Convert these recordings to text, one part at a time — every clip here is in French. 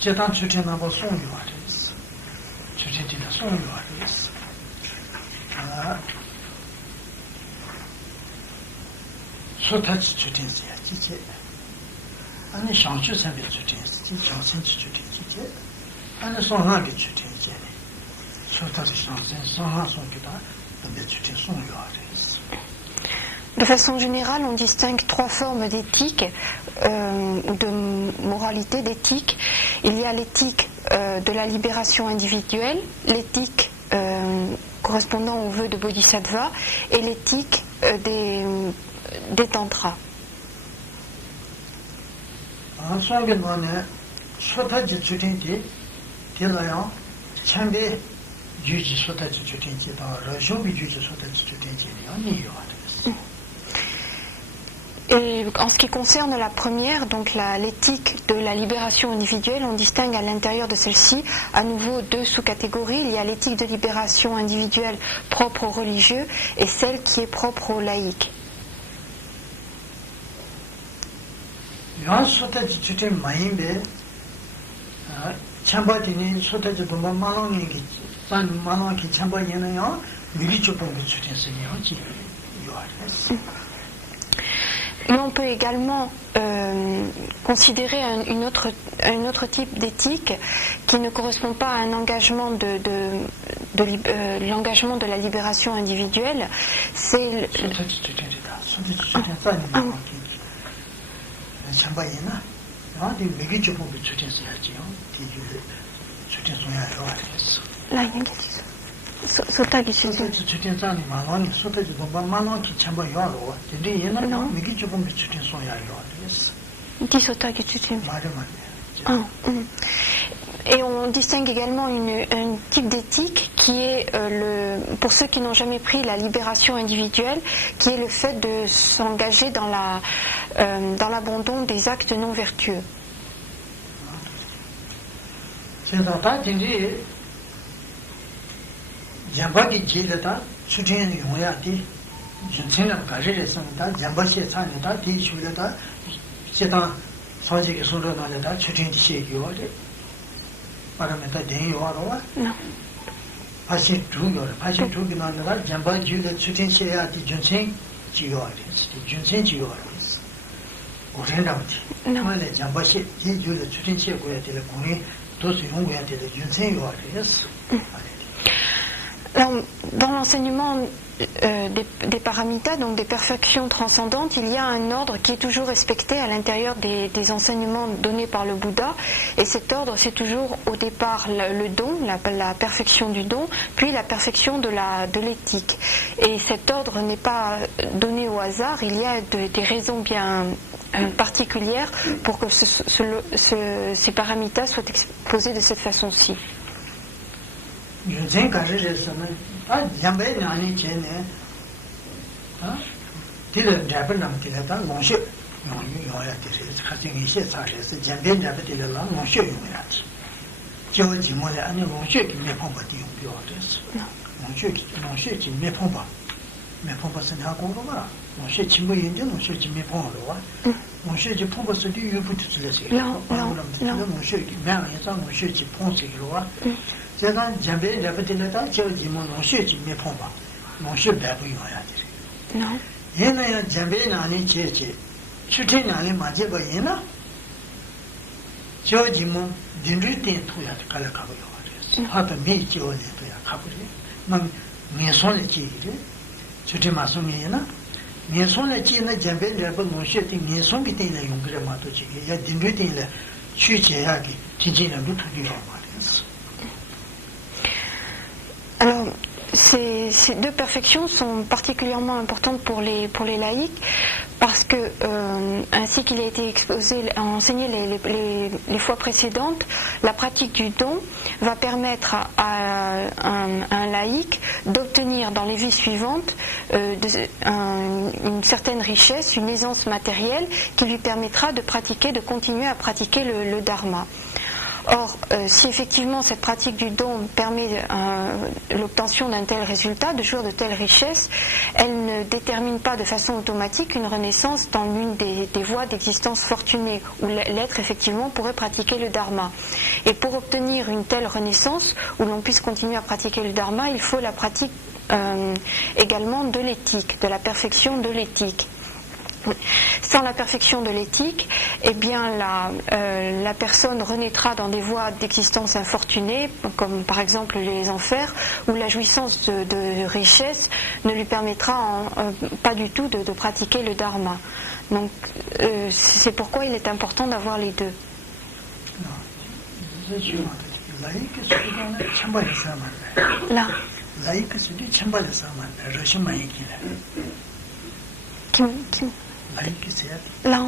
제단 주체나고 송유화です. 주체지는 송유화です. 소타지 주체지야 지체. 아니 상주 선배 주체지, 정신지 주체지. 아니 송하게 주체지. 소타지 상신 송하 송기다. 근데 주체 송유화です. De façon générale, on distingue trois formes d'éthique, ou de moralité, d'éthique. Il y a l'éthique de la libération individuelle, l'éthique correspondant aux vœux de Bodhisattva et l'éthique des tantras. Et en ce qui concerne la première, donc l'éthique de la libération individuelle, on distingue à l'intérieur de celle-ci à nouveau deux sous-catégories. Il y a l'éthique de libération individuelle propre aux religieux et celle qui est propre aux laïcs. Mais on peut également considérer un autre type d'éthique qui ne correspond pas à un engagement l'engagement de la libération individuelle. C'est 소타기 주제. Et on distingue également un type d'éthique qui est pour ceux qui n'ont jamais pris la libération individuelle, qui est le fait de s'engager dans l'abandon des actes non vertueux. jamba기 지르다 수진이 용야디 진천은 가지레선다 jam바시에 산에다 뒤슈르다 세다 소지게 소로나다 수진이 시기요래 바람에다 대요하러와 파시 두요래 파시 두기나다 jam바지에 수진시야디 준생 지요래 준생 지요래 오렌다우지 나만의 jam바시 지주의 수진시에 고야 될 공이 도스 용고야 될 준생 요래스 Alors, dans l'enseignement des paramitas, donc des perfections transcendantes, il y a un ordre qui est toujours respecté à l'intérieur des enseignements donnés par le Bouddha. Et cet ordre, c'est toujours au départ le don, la perfection du don, puis la perfection de l'éthique. Et cet ordre n'est pas donné au hasard, il y a des raisons bien particulières pour que ces paramitas soient exposés de cette façon-ci. 윤생 가르쳤으면 잠배 나니 전에 딜을 잡은 남기다 농시 용야 되지 가정 이세 사실에서 잠배 잡을 농시 용야지 저지 뭐래 아니 농시 김에 pompa 용비어서 농시 김에 pompa 매 pompa는 하고로 봐 농시 침부 연전 농시 김에 pompa로 와 농시 지 pompa서 유부터 줄래지 농시 매한 예상 농시 지 pompa로 와 제가 잠배 잡을때다 저지 뭐 농시지 몇 폰봐 농시 배부 요야 돼. 얘네야 잠배 나니 제제 추천 나니 맞게 봐 얘나 저지 뭐 딘리팅 투야 갈아 가고 요야 돼. 하다 미 지원에 또야 가버리. 만 미손에 지리 추천 마송이나 미손에 지나 잠배 잡을 농시티 미손 비테나 용그래 마도 지게 야 딘리팅에 취재하기 진진은 루트리요 말이야. Alors, ces deux perfections sont particulièrement importantes pour les laïcs parce que, ainsi qu'il a été enseigné les fois précédentes, la pratique du don va permettre à un laïc d'obtenir dans les vies suivantes une certaine richesse, une aisance matérielle qui lui permettra de continuer à pratiquer le dharma. Or, si effectivement cette pratique du don permet l'obtention d'un tel résultat, de jouir de telles richesses, elle ne détermine pas de façon automatique une renaissance dans l'une des voies d'existence fortunée, où l'être effectivement pourrait pratiquer le dharma. Et pour obtenir une telle renaissance, où l'on puisse continuer à pratiquer le dharma, il faut la pratique également de l'éthique, de la perfection de l'éthique. Sans la perfection de l'éthique, eh bien la personne renaîtra dans des voies d'existence infortunées, comme par exemple les enfers, où la jouissance de richesse ne lui permettra pas du tout de pratiquer le dharma. Donc c'est pourquoi il est important d'avoir les deux. Là. Là.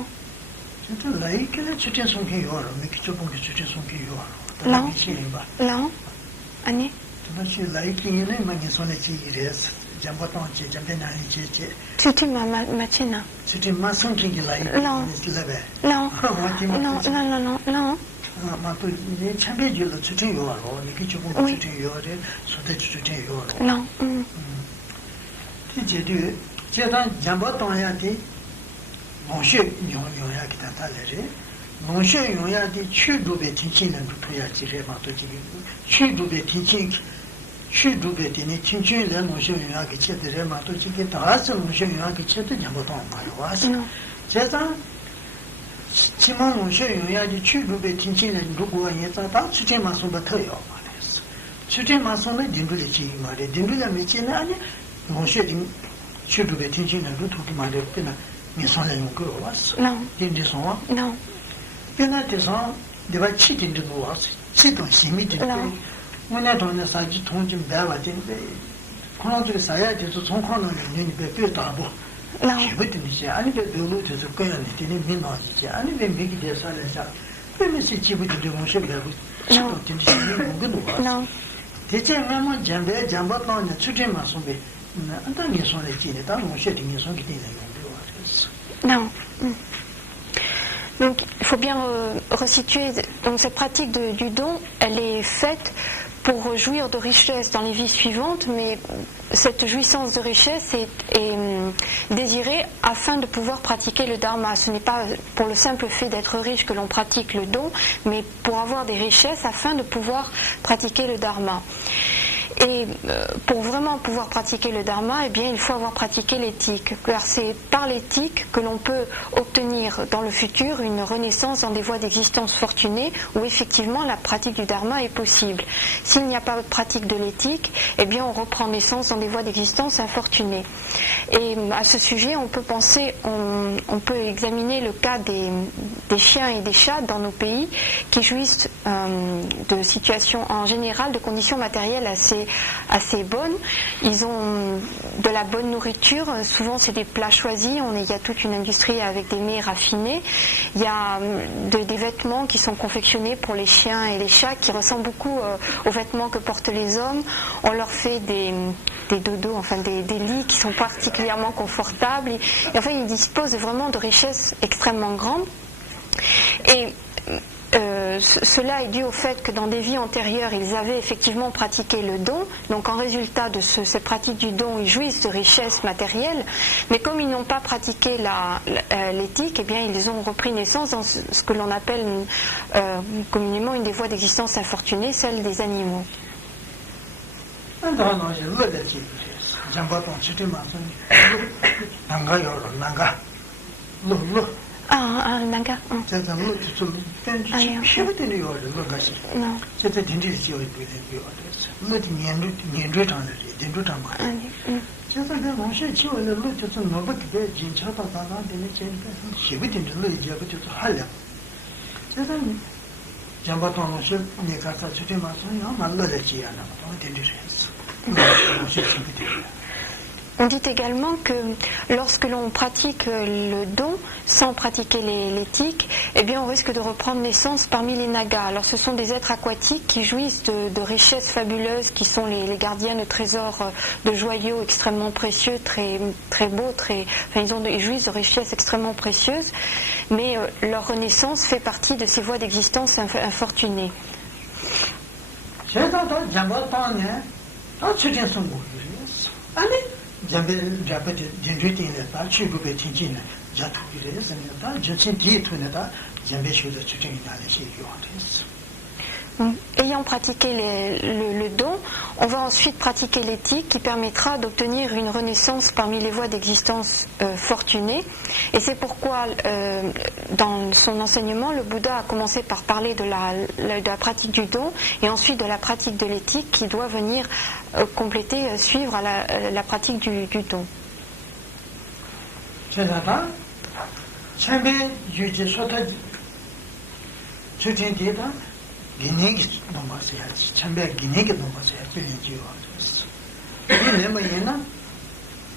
Là. Annie. Tutti macina. Non. Non. Non. Donc il faut bien resituer. Donc cette pratique du don, elle est faite pour jouir de richesse dans les vies suivantes, mais cette jouissance de richesse est désirée afin de pouvoir pratiquer le dharma. Ce n'est pas pour le simple fait d'être riche que l'on pratique le don, mais pour avoir des richesses afin de pouvoir pratiquer le dharma. Et pour vraiment pouvoir pratiquer le dharma, eh bien, il faut avoir pratiqué l'éthique, car c'est par l'éthique que l'on peut obtenir dans le futur une renaissance dans des voies d'existence fortunées où effectivement la pratique du dharma est possible. S'il n'y a pas de pratique de l'éthique, eh bien, on reprend naissance dans des voies d'existence infortunées. Et à ce sujet, on peut penser, on peut examiner le cas des chiens et des chats dans nos pays qui jouissent de situations en général, de conditions matérielles assez bonnes. Ils ont de la bonne nourriture, souvent c'est des plats choisis, il y a toute une industrie avec des mets raffinés, il y a des vêtements qui sont confectionnés pour les chiens et les chats qui ressemblent beaucoup aux vêtements que portent les hommes. On leur fait des dodos, enfin des lits qui sont particulièrement confortables et enfin ils disposent vraiment de richesses extrêmement grandes. Et cela est dû au fait que dans des vies antérieures, ils avaient effectivement pratiqué le don. Donc en résultat de cette pratique du don, ils jouissent de richesses matérielles. Mais comme ils n'ont pas pratiqué l'éthique, eh bien, ils ont repris naissance dans ce que l'on appelle communément une des voies d'existence infortunées, celle des animaux. Nanga. On dit également que lorsque l'on pratique le don sans pratiquer l'éthique, eh bien on risque de reprendre naissance parmi les nagas. Alors ce sont des êtres aquatiques qui jouissent de richesses fabuleuses, qui sont les gardiens de trésors, de joyaux extrêmement précieux, très, très beaux, ils jouissent de richesses extrêmement précieuses, mais leur renaissance fait partie de ces voies d'existence infortunées. Ayant pratiqué le don, on va ensuite pratiquer l'éthique qui permettra d'obtenir une renaissance parmi les voies d'existence fortunées. Et c'est pourquoi, dans son enseignement, le Bouddha a commencé par parler de la pratique du don et ensuite de la pratique de l'éthique qui doit venir compléter, suivre à la pratique du don. 기내기 넘어서야지. 참배 기내기 넘어서야지. 지워졌어. 이내면이나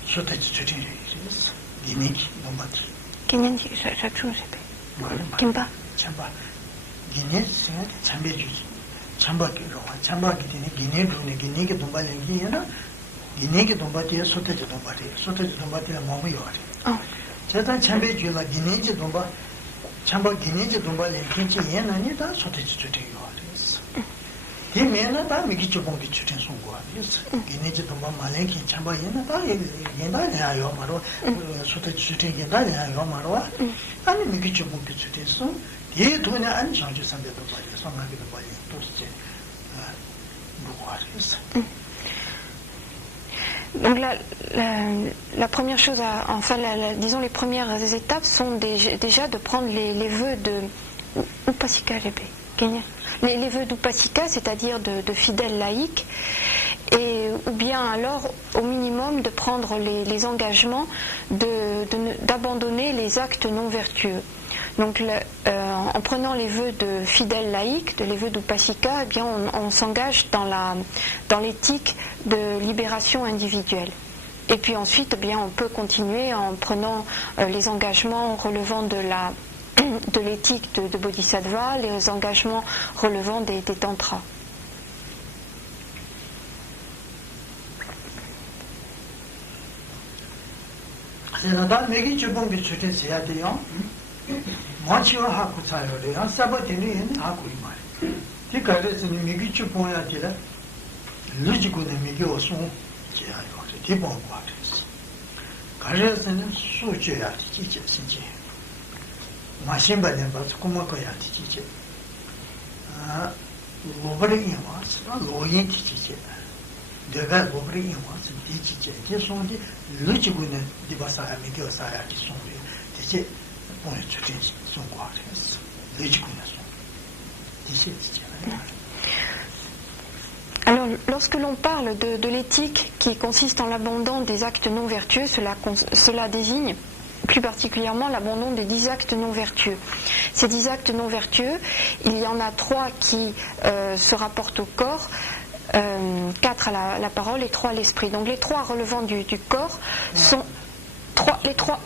쇼타지 주진이었어. 기내기 넘어지. 기내기 사주세요. 김바. 참바. 기내세 참배 주지. 참바기로 참바기 되네. 기내도네 기내기 넘어지기나 기내기 넘어지야 쇼타지 넘어지. 쇼타지 넘어지야 몸이 요래. 제가 참배 주라 기내지 넘어 참바 기내지 넘어지 괜히 얘는 다 쇼타지 주지. 이면은 다 미기 조금기 주된 송고 아니었어. 기내지 좀 말랭이 참바이나 다 얘나야 말로 소태 주된 게 나야 말로 아니 미기 조금기 주됐어. 얘 돈이 안 장주 상대도 빨리 성하기도 빨리 또 이제 누구 하겠어. Donc la première chose, disons les premières étapes sont déjà de prendre les vœux de Upasika GB. Les vœux d'Upasika, c'est-à-dire de fidèles laïcs, ou bien alors au minimum de prendre les engagements d'abandonner les actes non vertueux. Donc en prenant les vœux de fidèles laïcs, les vœux d'Upasika, eh bien on s'engage dans l'éthique de libération individuelle. Et puis ensuite, eh bien, on peut continuer en prenant les engagements relevant de l'éthique de Bodhisattva, les engagements relevant des tantras. 마신바는 봐서 고마워야 되지. 로버링이 와서 로인 지지. 내가 로버링이 와서 뒤지지. 계속이 루지고는 디바사야 미디어사야 기송이. 대체 오늘 주된 송과했어. 루지고는 송. 뒤지지잖아요. Alors, lorsque l'on parle de l'éthique qui consiste en l'abandon des actes non vertueux, cela désigne plus particulièrement l'abandon des 10 actes non vertueux. Ces 10 actes non vertueux, il y en a 3 qui se rapportent au corps, 4 à la parole et 3 à l'esprit. Donc les 3 relevant du corps sont... les 3...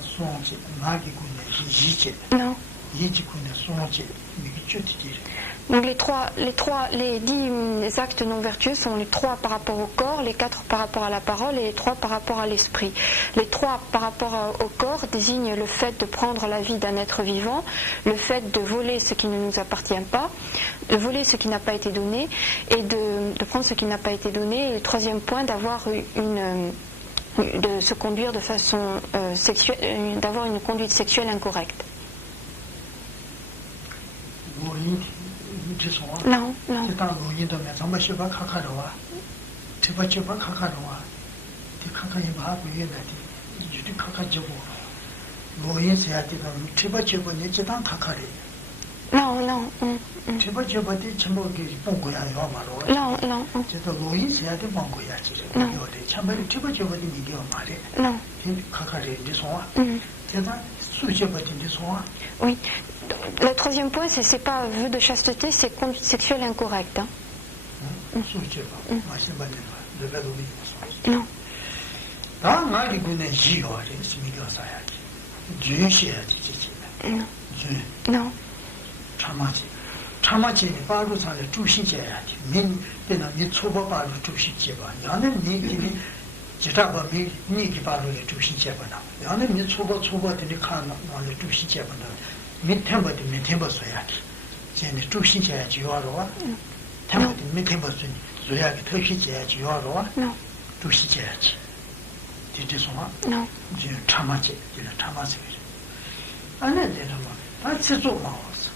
Non. Donc les 10 actes non vertueux sont les 3 par rapport au corps, les 4 par rapport à la parole et les 3 par rapport à l'esprit. Les 3 par rapport au corps désignent le fait de prendre la vie d'un être vivant, le fait de voler ce qui ne nous appartient pas, de voler ce qui n'a pas été donné et de prendre ce qui n'a pas été donné. Et le troisième point, d'avoir de se conduire de façon sexuelle, d'avoir une conduite sexuelle incorrecte. Non, non. Non, non. Oui. Le troisième point, c'est pas vœu de chasteté, c'est conduite sexuelle incorrecte. Hein. Non. 다 나기 군에 지요래 스미교사야지 주시야지 Non. 참아지 바로 사는 주시제야지 민 때는 이 초보 바로 주시제봐 나는 니기 지다가 니기 바로 주시제봐나 나는 니 초보들이 칸 나를 주시제봐나 밑에부터 써야지 쟤네 주시제야지 요로와 템부터 밑에부터 줘야지 특시제야지 요로와 주시제야지 뒤에서만 이제 참아지 아니 내가 다 치조만 왔어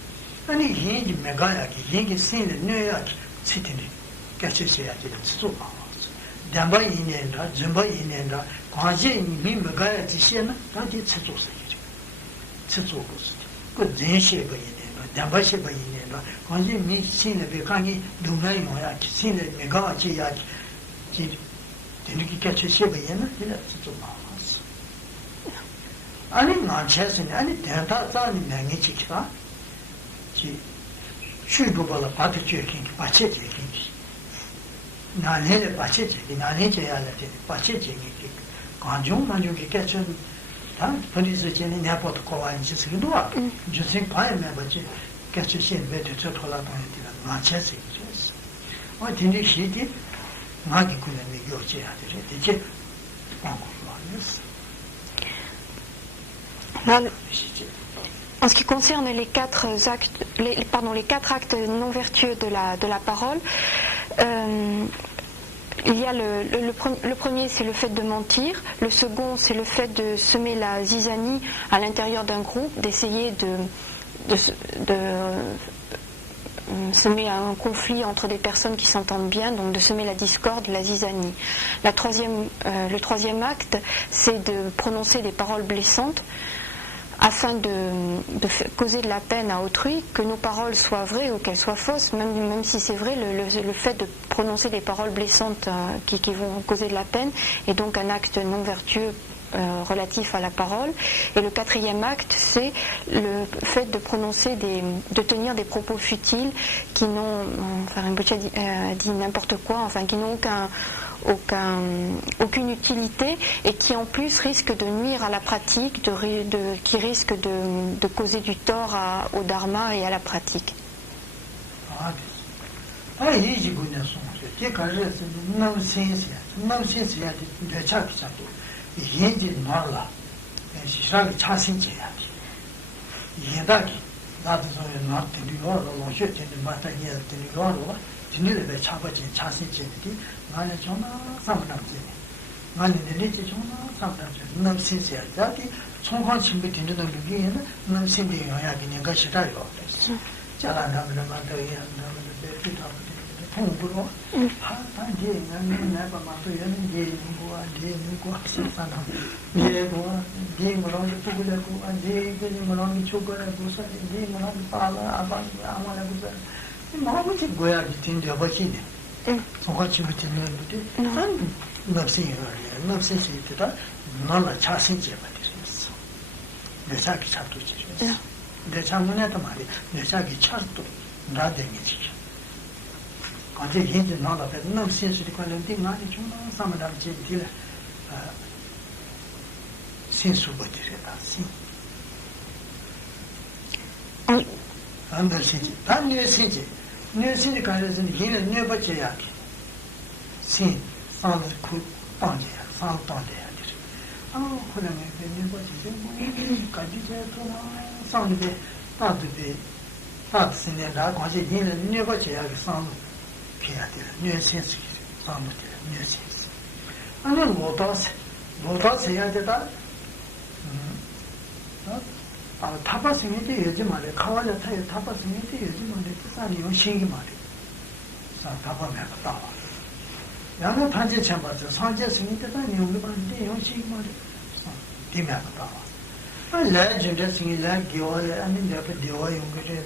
아니 얘기 메가야기 얘기 신의 뇌야기 치티니 같이셔야지 치조만 왔어 담바이네라 점바이네라 과제 미메가야지 시나 다지 치조서야지 치조고스 그 전시가 있네라 담바시가 있네라 과제 미 신의 베강이 동나이 뭐야지 신의 메가야지 지 되는 같이 시베이나 이제 좀 나왔어. 아니 나체스니 아니 대다자니 명이 지키다. 지 슈도발라 파트체킹 파체체킹. 나네레 파체체킹 나네제야라데 파체체킹. 관중이 같이 다 police 제니 내포도 거와인지 쓰기도와. 주생 파이면 뭐지? 같이 신베드 저 돌아다니는 나체스. 어 진짜 시티 En ce qui concerne les quatre actes non vertueux de la parole, il y a le premier, c'est le fait de mentir. Le second, c'est le fait de semer la zizanie à l'intérieur d'un groupe, d'essayer de semer un conflit entre des personnes qui s'entendent bien, donc de semer la discorde, la zizanie. Le troisième acte, c'est de prononcer des paroles blessantes afin de causer de la peine à autrui, que nos paroles soient vraies ou qu'elles soient fausses, même si c'est vrai, le fait de prononcer des paroles blessantes qui vont causer de la peine est donc un acte non vertueux relatif à la parole. Et le quatrième acte, c'est le fait de de tenir des propos futiles qui n'ont, enfin Rinpoche dit n'importe quoi, enfin qui n'ont aucune utilité et qui en plus risquent de nuire à la pratique, qui risquent de causer du tort au dharma et à la pratique. 얘기 말라 시사를 차신제야지 얘다기 나도 소리 나한테도 로셔한테 맞다니야 되니까 진리를 배 차버지 차신제디 나는 정말 상담지 나는 내리지 정말 상담지 너무 신세하다기 총관 친구 되는 누구에는 너무 신비 영향이 내가 싫어요 잘한다면 맞다야 나는 배피다 통으로 한단지 나는 내가 맞도는 예고와 예고와 세상아 예고와 예고로 두고라고 안지 그님으로 초거라고 사지 예고로 빨아 아마라고 사 마음이 고야 진짜 버치네 소같이 붙이는데 난 납세시다 나나 차신제 받으셨어 내 자기 잡도 지셨어 내 장문에도 말이 내 자기 차도 나대니지 아직 이제 나다 너무 신수리 관련된 많이 좀 사람들 지들 신수버들이다 신 안들 신지 단내 신지 내 신이 가려서 얘는 내 버져야 신 상을 그 빵이야 상 빵이야 그러면 내 버지지 가지제 또 상에 따뜻해 따뜻해 나 가지 얘는 내 버져야 상 피하들 뇌신스 상무들 뇌신스 아니 못다스 해야 되다 타바스미데 요즘 말에 가와자 타에 타바스미데 요즘 말에 비싼 용신이 말이 사 타바면 따와 야는 단지 참바죠 상제 스미데다 용기 반데 용신이 말이 디면 따와 라 준데 스미라 기와레 아니 내가 디와 용기를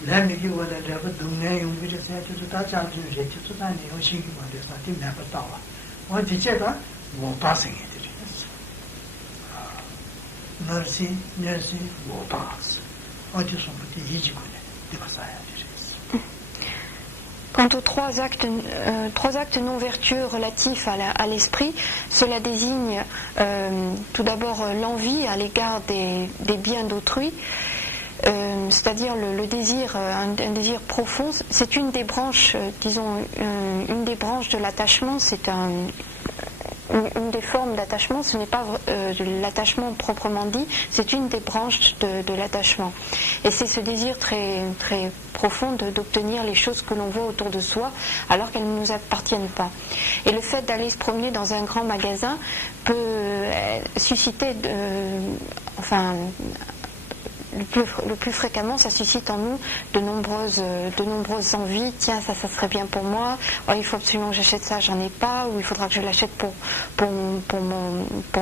내미기 원래 내가 동네 용기를 세트도 다 잡지 제트도 다 용신이 말이 사 디면 따와 어디 제가 뭐 바생이 Merci, bon passe. On dit son petit hijikune, de passage. Quant aux trois actes non vertueux relatifs à l'esprit, cela désigne tout d'abord l'envie à l'égard des biens d'autrui, c'est-à-dire le désir, un désir profond. C'est une des branches, une des branches de l'attachement. C'est une des formes d'attachement. Ce n'est pas l'attachement proprement dit, c'est une des branches de l'attachement. Et c'est ce désir très, très profond d'obtenir les choses que l'on voit autour de soi alors qu'elles ne nous appartiennent pas. Et le fait d'aller se promener dans un grand magasin peut susciter, le plus fréquemment, ça suscite en nous de nombreuses envies. Tiens, ça serait bien pour moi. Oh, il faut absolument que j'achète ça, j'en ai pas. Ou il faudra que je l'achète pour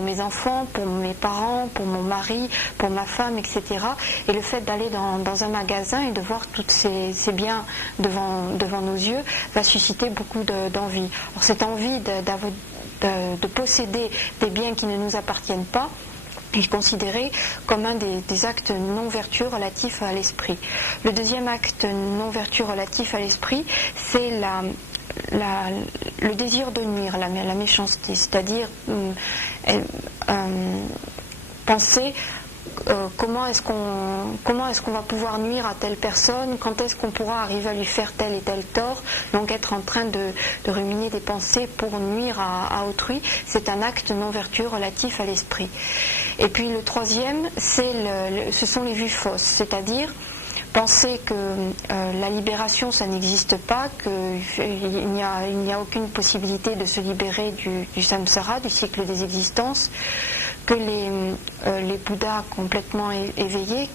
mes enfants, pour mes parents, pour mon mari, pour ma femme, etc. Et le fait d'aller dans un magasin et de voir tous ces biens devant nos yeux va susciter beaucoup d'envie. Alors cette envie de posséder des biens qui ne nous appartiennent pas est considéré comme un des actes non vertueux relatifs à l'esprit. Le deuxième acte non vertueux relatif à l'esprit, c'est le désir de nuire, la méchanceté, c'est-à-dire penser comment est-ce qu'on va pouvoir nuire à telle personne, quand est-ce qu'on pourra arriver à lui faire tel et tel tort, donc être en train de ruminer des pensées pour nuire à autrui, c'est un acte non vertueux relatif à l'esprit. Et puis le troisième, ce sont les vues fausses, c'est-à-dire penser que la libération, ça n'existe pas, qu'il n'y a aucune possibilité de se libérer du samsara, du cycle des existences, que les Bouddhas complètement éveillés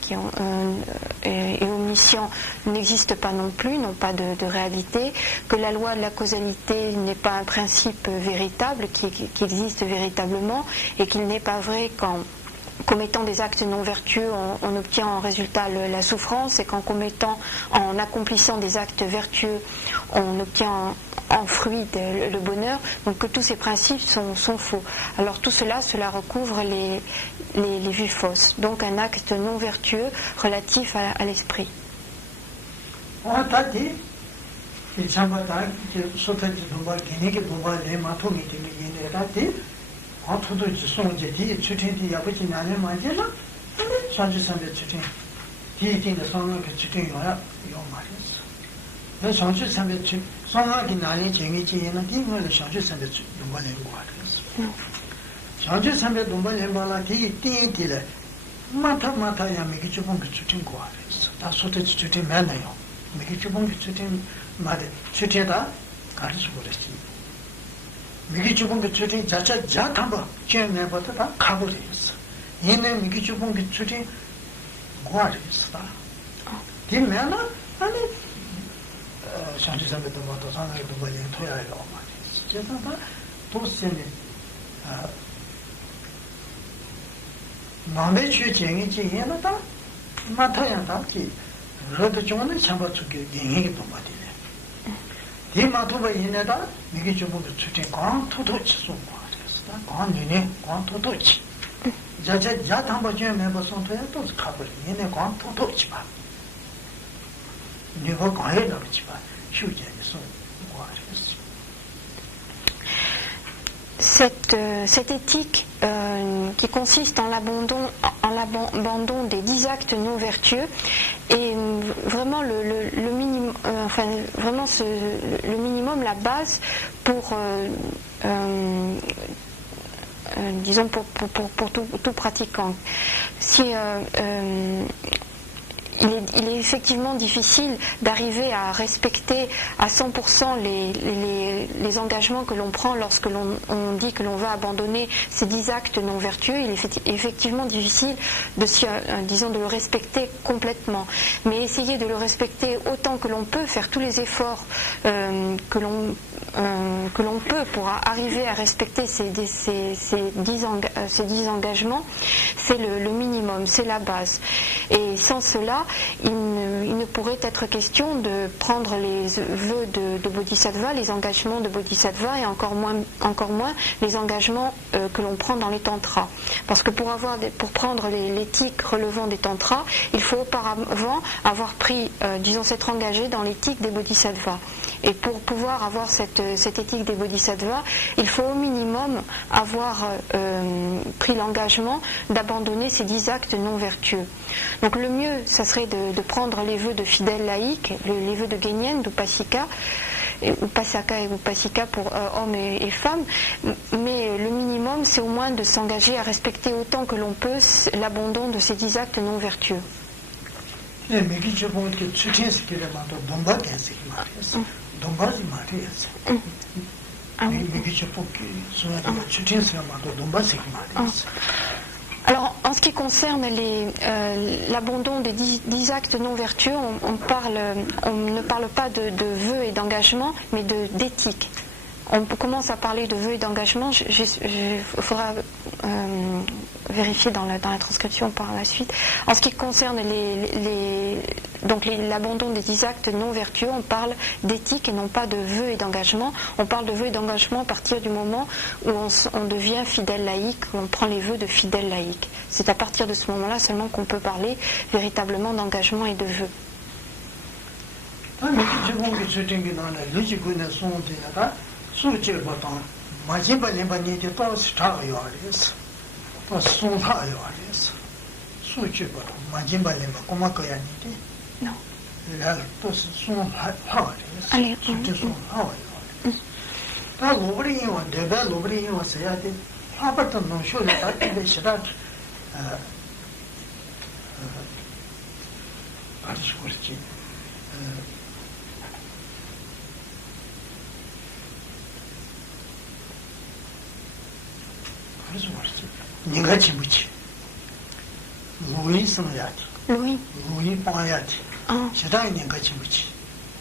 et omniscients n'existent pas non plus, n'ont pas de réalité, que la loi de la causalité n'est pas un principe véritable qui existe véritablement, et qu'il n'est pas vrai qu'en commettant des actes non vertueux, on obtient en résultat la souffrance, et en accomplissant des actes vertueux, on obtient en fruit le bonheur. Donc que tous ces principes sont faux. Alors tout cela recouvre les vues fausses. Donc un acte non vertueux relatif à l'esprit. entre deux sont des dits, tu t'es dit, après tu n'as rien mangé là, change ça de tu t'es dit, de son nom que tu t'es eu là, il y a marié. Mais change ça de tu, son nom qui n'a rien changé, il y a dit, moi le change ça de tu, donc on est quoi. change ça de donc on est là, dit là, mata ya mais que tu bon que tu t'es quoi. Ça saute tu t'es mal là, mais que tu bon que tu t'es mal, tu t'es là, car c'est pour rester. 미기 주본 그 주디 자자 자탐바 제메 버터다 가버리었어. 얘네 미기 주본 그 주디 과리었다. 디면은 아니 상주선도 뭐도 상하게도 뭐에 토야요 말이야. 제가 도스네 마음의 주쟁이 지혜나다 마타야다지 그래도 좀은 참고 주게 얘기해 본 거지. 이 마토바 이내다 미기 주부도 주제 광 토도치 송과였다. 광이네 광 토도치. 자자 야탐바 좀 해봐서 또 가버리. 얘네 광 토도치 봐. 네가 과에 나오지 봐. 휴제에서 과였어. Cette éthique qui consiste en l'abandon des 10 actes non vertueux est vraiment le minimum, le minimum, la base pour disons pour tout pratiquant. Il est effectivement difficile d'arriver à respecter à 100% les engagements que l'on prend lorsque on dit que l'on va abandonner ces 10 actes non vertueux. Il est effectivement difficile de le respecter complètement. Mais essayer de le respecter autant que l'on peut, faire tous les efforts que l'on que l'on peut pour arriver à respecter ces 10 engagements, c'est le minimum, c'est la base. Et sans cela, il ne pourrait être question de prendre les vœux de Bodhisattva, les engagements de Bodhisattva, et encore moins les engagements que l'on prend dans les tantras. Parce que pour prendre l'éthique relevant des tantras, il faut auparavant avoir pris, s'être engagé dans l'éthique des Bodhisattvas. Et pour pouvoir avoir cette éthique des Bodhisattvas, il faut au minimum avoir pris l'engagement d'abandonner ces 10 actes non vertueux. Donc le mieux, ça serait de prendre les vœux de fidèles laïcs, les vœux de Genyen, d'Upasika, Upasaka et Upasika pour hommes et femmes, mais le minimum, c'est au moins de s'engager à respecter autant que l'on peut l'abandon de ces 10 actes non vertueux. Alors, en ce qui concerne l'abandon des 10 actes non vertueux, on ne parle pas de vœux et d'engagement, mais d'éthique. On commence à parler de vœux et d'engagement, il faudra vérifier dans la transcription par la suite. En ce qui concerne l'abandon des 10 actes non vertueux, on parle d'éthique et non pas de vœux et d'engagement. On parle de vœux et d'engagement à partir du moment où on devient fidèle laïque, on prend les vœux de fidèle laïque. C'est à partir de ce moment-là seulement qu'on peut parler véritablement d'engagement et de vœux. Non. Allez. Louis. Louis Payati. C'est un Ningachimuchi.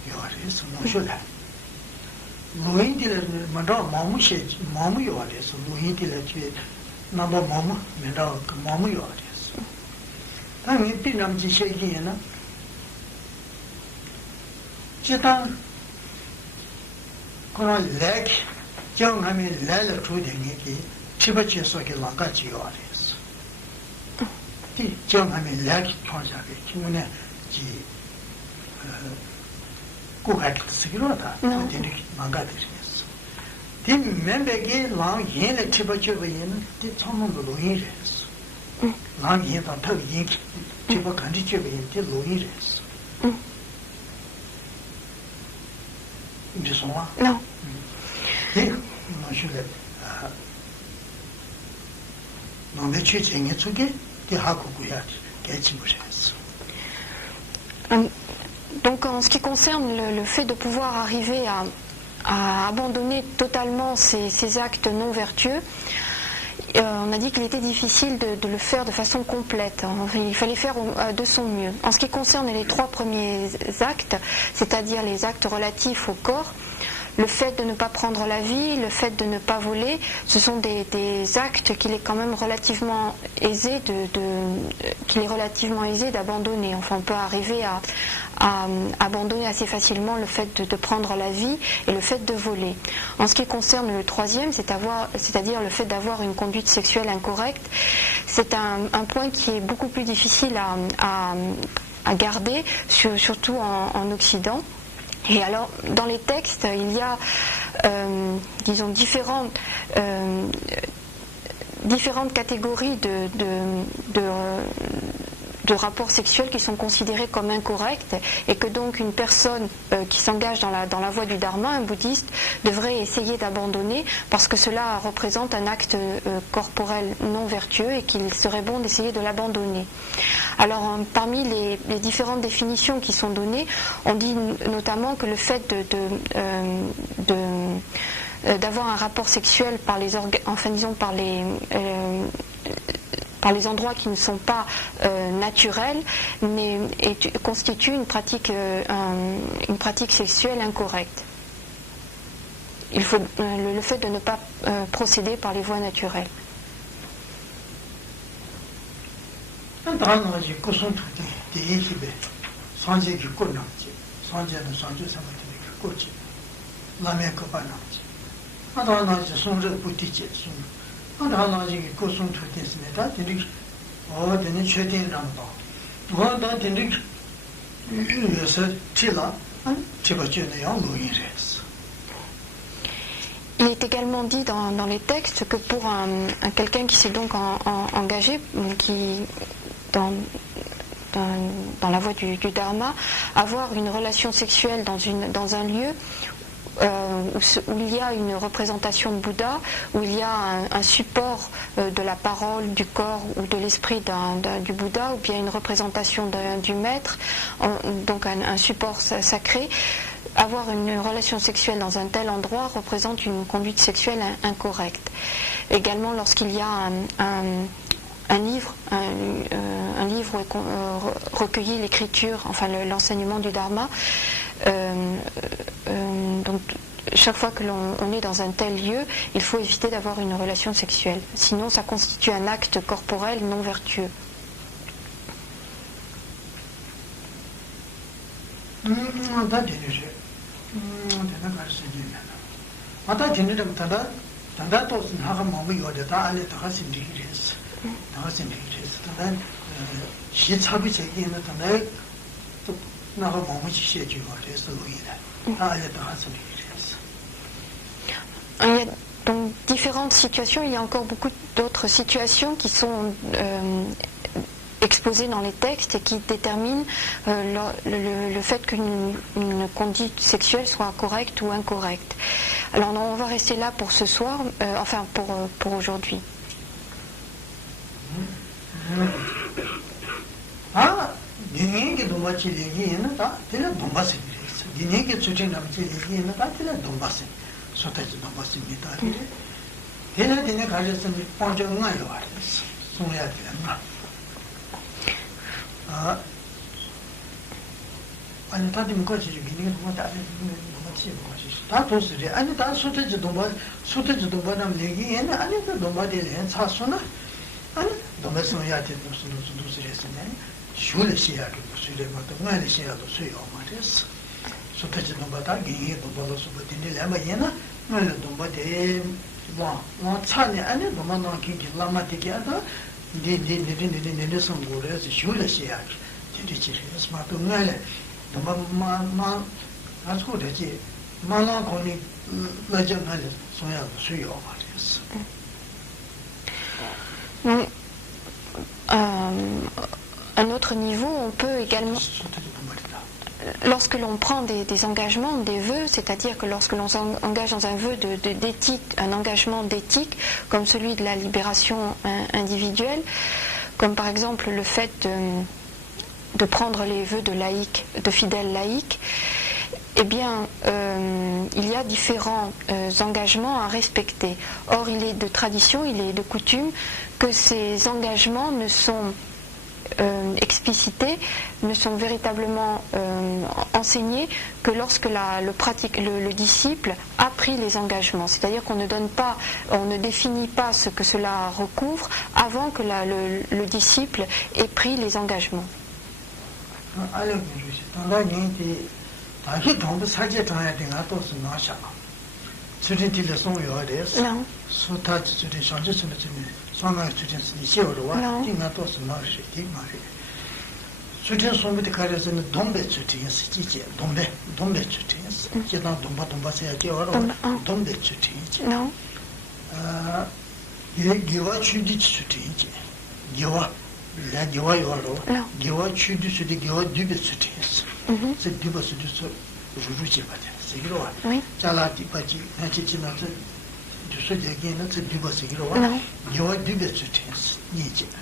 You are this, no should have. Louis Diller, Madame Mamushi, Mamu, you are this, Louis Diller, number Mama, Madame Mamu, you are this. I mean, Pinam Jishagina. Chitan Kona leg, young, I mean, Lella Trudiniki, Chibachi Soki Langachi, you are this. 지금 하면 렉 통하게 기분에 지 고가게 쓰기로다. 되게 망가뜨리겠어. 이 멤버게 랑 얘네 집어줘버리는 이 처음으로 로이랬어. 랑 얘가 더 얘기 집어 간지줘버리는 이 로이랬어. 이제 소화? No. 네, 뭐실래? 너네 취쟁이 쪽에 Donc en ce qui concerne le fait de pouvoir arriver à abandonner totalement ces actes non vertueux, on a dit qu'il était difficile de le faire de façon complète. Il fallait faire de son mieux. En ce qui concerne les 3 premiers actes, c'est-à-dire les actes relatifs au corps, le fait de ne pas prendre la vie, le fait de ne pas voler, ce sont des actes qu'il est quand même relativement aisé d'abandonner. Enfin, on peut arriver à abandonner assez facilement le fait de prendre la vie et le fait de voler. En ce qui concerne le 3e, c'est-à-dire le fait d'avoir une conduite sexuelle incorrecte, c'est un point qui est beaucoup plus difficile à garder, surtout en Occident. Et alors, dans les textes, il y a, disons, différentes catégories de rapports sexuels qui sont considérés comme incorrects et que donc une personne qui s'engage dans la voie du Dharma, un bouddhiste, devrait essayer d'abandonner parce que cela représente un acte corporel non vertueux et qu'il serait bon d'essayer de l'abandonner. Alors parmi les différentes définitions qui sont données, on dit notamment que le fait d'avoir un rapport sexuel par les endroits qui ne sont pas naturels, mais constitue une pratique sexuelle incorrecte. il faut le fait de ne pas procéder par les voies naturelles. Il est également dit dans les textes que pour quelqu'un qui s'est donc engagé, dans la voie du Dharma, avoir une relation sexuelle dans un lieu où il y a une représentation de Bouddha, où il y a un support de la parole, du corps ou de l'esprit du Bouddha, ou bien une représentation du maître, donc un support sacré. Avoir une relation sexuelle dans un tel endroit représente une conduite sexuelle incorrecte. Également, lorsqu'il y a un livre où est recueilli l'écriture, enfin l'enseignement du Dharma, donc chaque fois que l'on est dans un tel lieu, il faut éviter d'avoir une relation sexuelle. Sinon, ça constitue un acte corporel non vertueux. Il y a donc différentes situations, il y a encore beaucoup d'autres situations qui sont exposées dans les textes et qui déterminent le fait qu'une conduite sexuelle soit correcte ou incorrecte. Alors on va rester là pour ce soir, enfin pour aujourd'hui. Un autre niveau, on peut également, lorsque l'on prend des engagements, des vœux, c'est-à-dire que lorsque l'on s'engage dans un vœu d'éthique, un engagement d'éthique, comme celui de la libération individuelle, comme par exemple le fait de prendre les vœux de fidèles laïcs, eh bien, il y a différents engagements à respecter. Or, il est de tradition, il est de coutume que ces engagements ne sont explicités, ne sont véritablement enseignés que lorsque le disciple a pris les engagements. C'est-à-dire qu'on ne définit pas ce que cela recouvre avant que le disciple ait pris les engagements.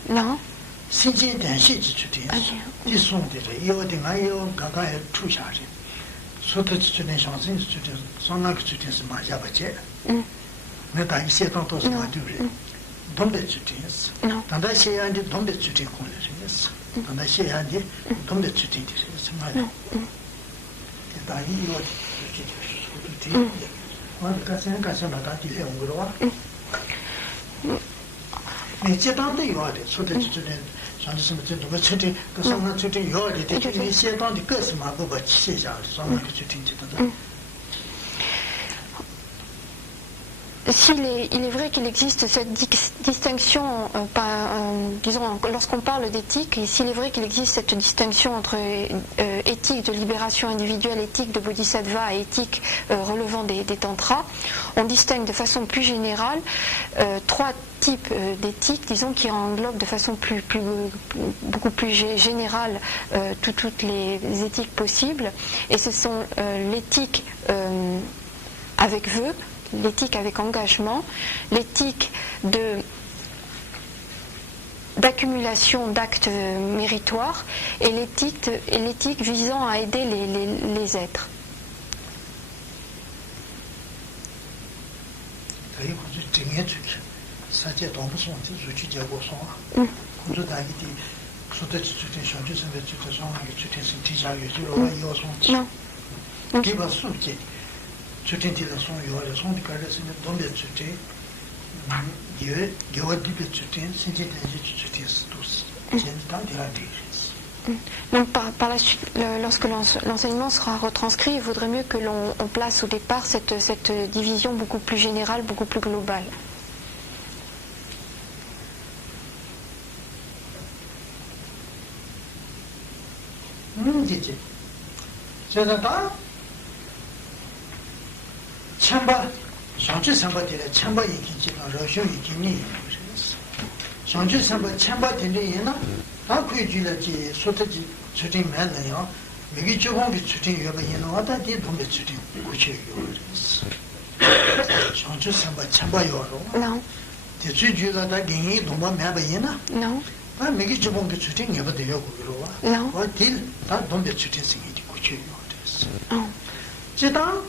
Non. Mais这当的有的，说的就是像是什么这种车的，个上那车的有的，这就一些当的个什么不把写下来，上那个就听这个的。Il est vrai qu'il existe cette distinction, disons, lorsqu'on parle d'éthique, et s'il est vrai qu'il existe cette distinction entre éthique de libération individuelle, éthique de bodhisattva et éthique relevant des tantras, on distingue de façon plus générale trois types d'éthique, disons, qui englobent de façon beaucoup plus générale toutes les éthiques possibles, et ce sont l'éthique avec vœu, l'éthique avec engagement, l'éthique d'accumulation d'actes méritoires et l'éthique visant à aider les êtres. Donc par la suite, lorsque l'enseignement sera retranscrit, il vaudrait mieux que l'on place au départ cette division beaucoup plus générale, beaucoup plus globale. 참바 상주 참바들의 참바 얘기지가 러시아 얘기니 상주 참바 참바들이 얘나 다 그이지라지 소태지 주진 맨나요 미기 조공비 주진 여바 얘나 왔다 뒤 동배 주진 구체요 상주 참바 참바요로 Non. 대주주라다 개인이 동바 매바 얘나 Non. 아 미기 조공비 주진 여바 되요 그러고 와 Non. 어딜다 동배 주진 생기지 구체요 됐어 제다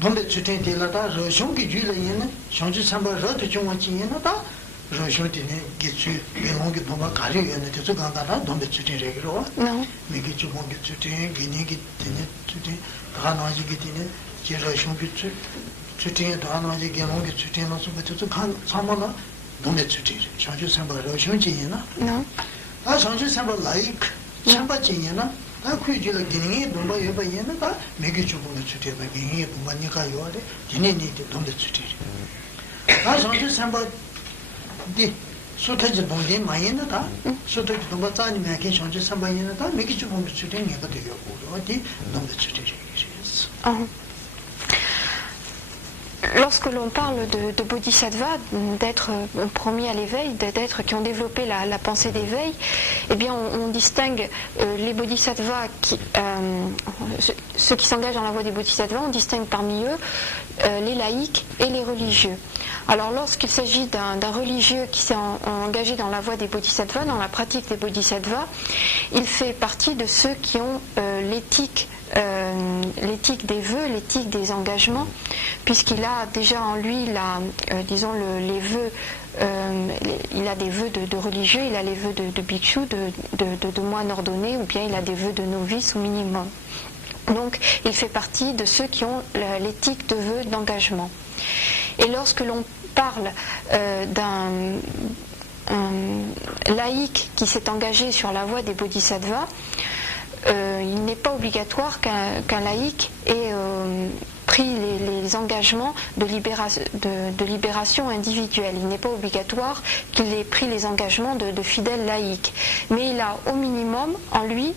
donde tu t'es là là je qui du là yene changer samba rote tu moi qui yene da je te ne qui tu les longues dans ma carrière yene tu te ganda là donde tu t'es réglo Non. mais qui tu bon que tu t'es gagné qui tu t'es rana qui t'es qui je tu t'es rana qui longue tu t'es non tu te kan samba là donde tu t'es changer samba je qui yene Non. ah changer samba like samba qui yene 다 그이지라 기능이 동바 여바 얘네가 매기 주고는 주대 기능이 동바니까 요래 지네니 동대 주대 아 선주 삼바 디 소타지 동대 마이나다 소타지 동바 짜니 매기 선주 삼바 얘네다 매기 주고는 주대 내가 되고 어디 동대 주대 Lorsque l'on parle de bodhisattva, d'êtres promis à l'éveil, d'êtres qui ont développé la pensée d'éveil, eh bien on distingue les bodhisattvas, ceux qui s'engagent dans la voie des bodhisattvas, on distingue parmi eux les laïcs et les religieux. Alors lorsqu'il s'agit d'un religieux qui s'est engagé dans la voie des bodhisattvas, dans la pratique des bodhisattvas, il fait partie de ceux qui ont l'éthique des vœux, l'éthique des engagements, puisqu'il a déjà en lui les vœux, il a des vœux de religieux, il a les vœux de bhikshu, de moine ordonné, ou bien il a des vœux de novice au minimum. Donc il fait partie de ceux qui ont l'éthique de vœux d'engagement. Et lorsque l'on parle d'un laïc qui s'est engagé sur la voie des bodhisattvas, il n'est pas obligatoire qu'un laïc ait pris les engagements de libération individuelle. Il n'est pas obligatoire qu'il ait pris les engagements de fidèles laïcs. Mais il a au minimum en lui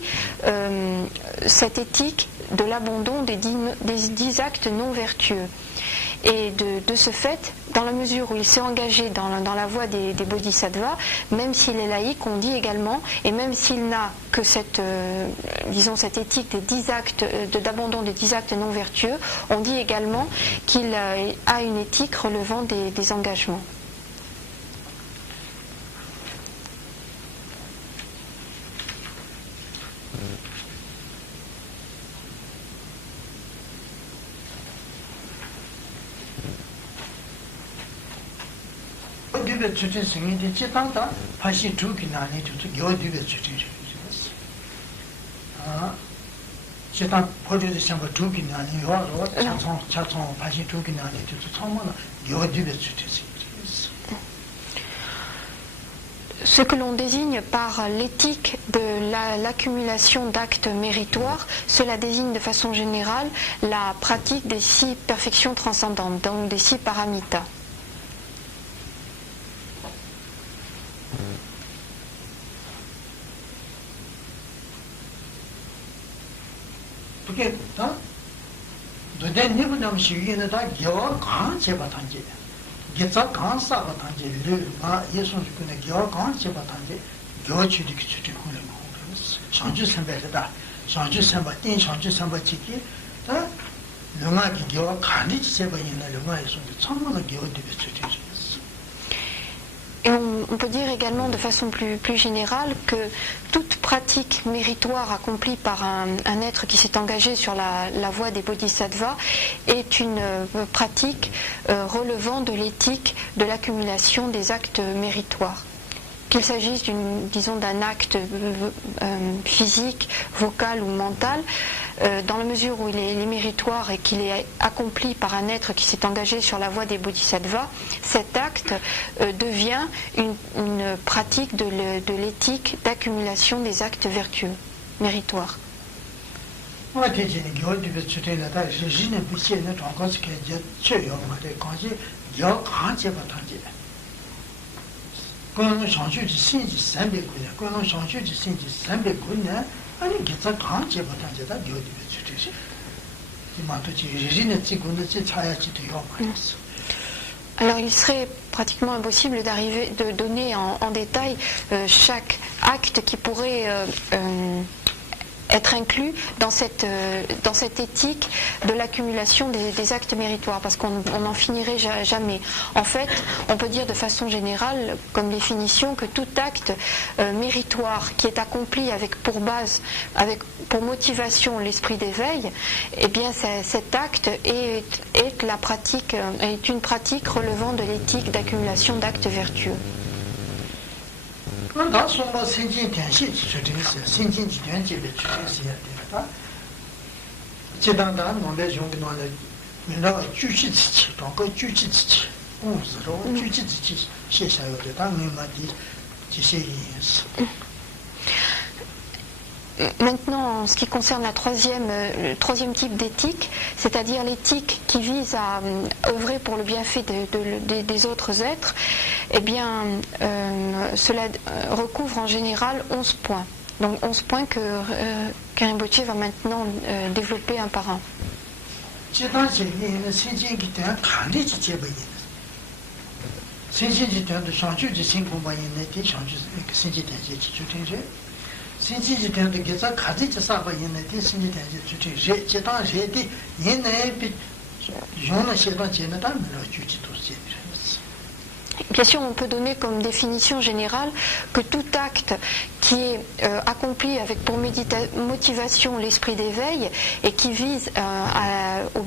cette éthique de l'abandon des 10 actes non vertueux. Et de ce fait, dans la mesure où il s'est engagé dans la voie des bodhisattvas, même s'il est laïque, on dit également, et même s'il n'a que cette éthique des 10 actes, d'abandon des 10 actes non vertueux, on dit également qu'il a une éthique relevant des engagements. dübe tütün singidi çitanda paşi tuki nani tutu yo dübe tütün ha c'est un produit de simple tout qui n'a ni voir, chaton, pas du tout qui n'a ni tout ça, il y a du Ce que l'on désigne par l'éthique de l'accumulation d'actes méritoires, cela désigne de façon générale la pratique des 6 perfections transcendantes, donc des 6 paramitas. 그게 도대 니부담 시위에다 겨 강제 바탕제 기타 강사 바탕제 르마 예수님께 겨 강제 바탕제 겨치디 기치디 코네 모르스 상주 선배다 상주 선배 띵 상주 선배 지기 다 르마기 겨 간디 제바 있는 르마 예수님 참만의 겨디 비치디 Et on peut dire également de façon plus générale que toute pratique méritoire accomplie par un être qui s'est engagé sur la voie des bodhisattvas est une pratique relevant de l'éthique de l'accumulation des actes méritoires. Qu'il s'agisse d'un acte physique, vocal ou mental, dans la mesure où il est méritoire et qu'il est accompli par un être qui s'est engagé sur la voie des bodhisattvas, cet acte devient une pratique de l'éthique d'accumulation des actes vertueux, méritoires. Alors il serait pratiquement impossible de donner en détail chaque acte qui pourrait être inclus dans cette éthique de l'accumulation des actes méritoires, parce qu'on n'en finirait jamais. En fait, on peut dire de façon générale, comme définition, que tout acte méritoire qui est accompli avec pour base, pour motivation l'esprit d'éveil, eh bien cet acte est une pratique relevant de l'éthique d'accumulation d'actes vertueux. 나 송바 생진 대시 주제에서 생진 지변 집에 주제에서 되다. 제단다 논대 용기노는 민다가 주치치 동거 주치치 우스로 주치치 시샤요 되다 님마디 지시이스. Maintenant, en ce qui concerne le troisième type d'éthique, c'est-à-dire l'éthique qui vise à œuvrer pour le bienfait des autres êtres, eh bien, cela recouvre en général 11 points. Donc 11 points que Karimboche va maintenant développer un par un. Bien sûr, on peut donner comme définition générale que tout acte qui est accompli avec pour motivation l'esprit d'éveil et qui vise au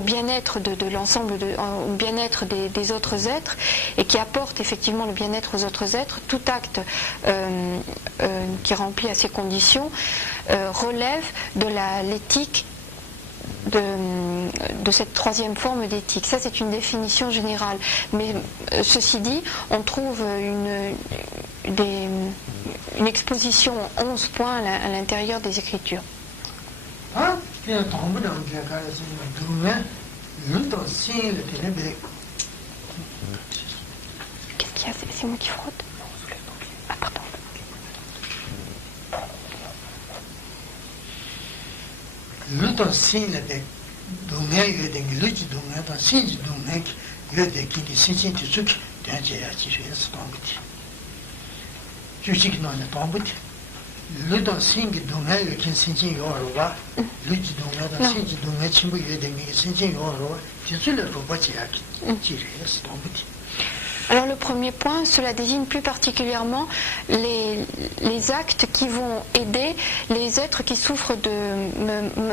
bien-être de l'ensemble, au bien-être des autres êtres, et qui apporte effectivement le bien-être aux autres êtres, tout acte qui remplit à ces conditions relève de l'éthique de cette troisième forme d'éthique. Ça, c'est une définition générale. Mais ceci dit, on trouve une exposition en 11 points à l'intérieur des Écritures. Qu'est-ce qu'il y a? C'est moi qui frotte. Ah, pardon. Luton signe de 동네 여대 루지 동네 다 신지 동네 여대 기기 신신 지축 대제야 지수에서 동부티 주식이 나는 동부티 루ton 신기 동네 여긴 신진 요로와 루지 동네 다 신지 동네 친구 여대 신진 요로와 지수를 로바지야 지수에서 동부티. Alors le premier point, cela désigne plus particulièrement les actes qui vont aider les êtres qui souffrent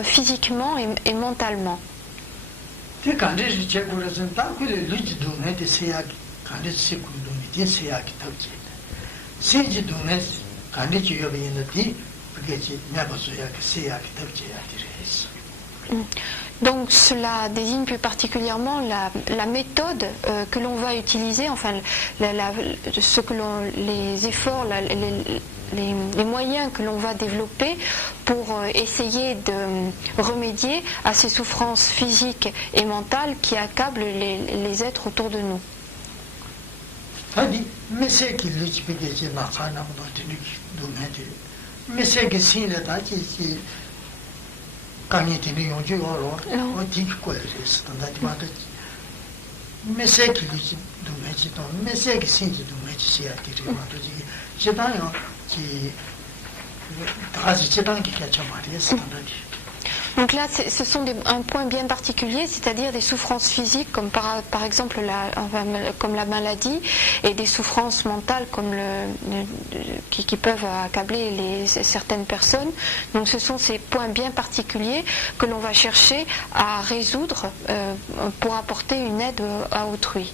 physiquement et mentalement. Donc cela désigne plus particulièrement la méthode que l'on va utiliser, enfin les efforts, les moyens que l'on va développer pour essayer de remédier à ces souffrances physiques et mentales qui accablent les êtres autour de nous. Donc là, ce sont un point bien particulier, c'est-à-dire des souffrances physiques comme par exemple comme la maladie et des souffrances mentales comme qui peuvent accabler certaines personnes. Donc ce sont ces points bien particuliers que l'on va chercher à résoudre pour apporter une aide à autrui.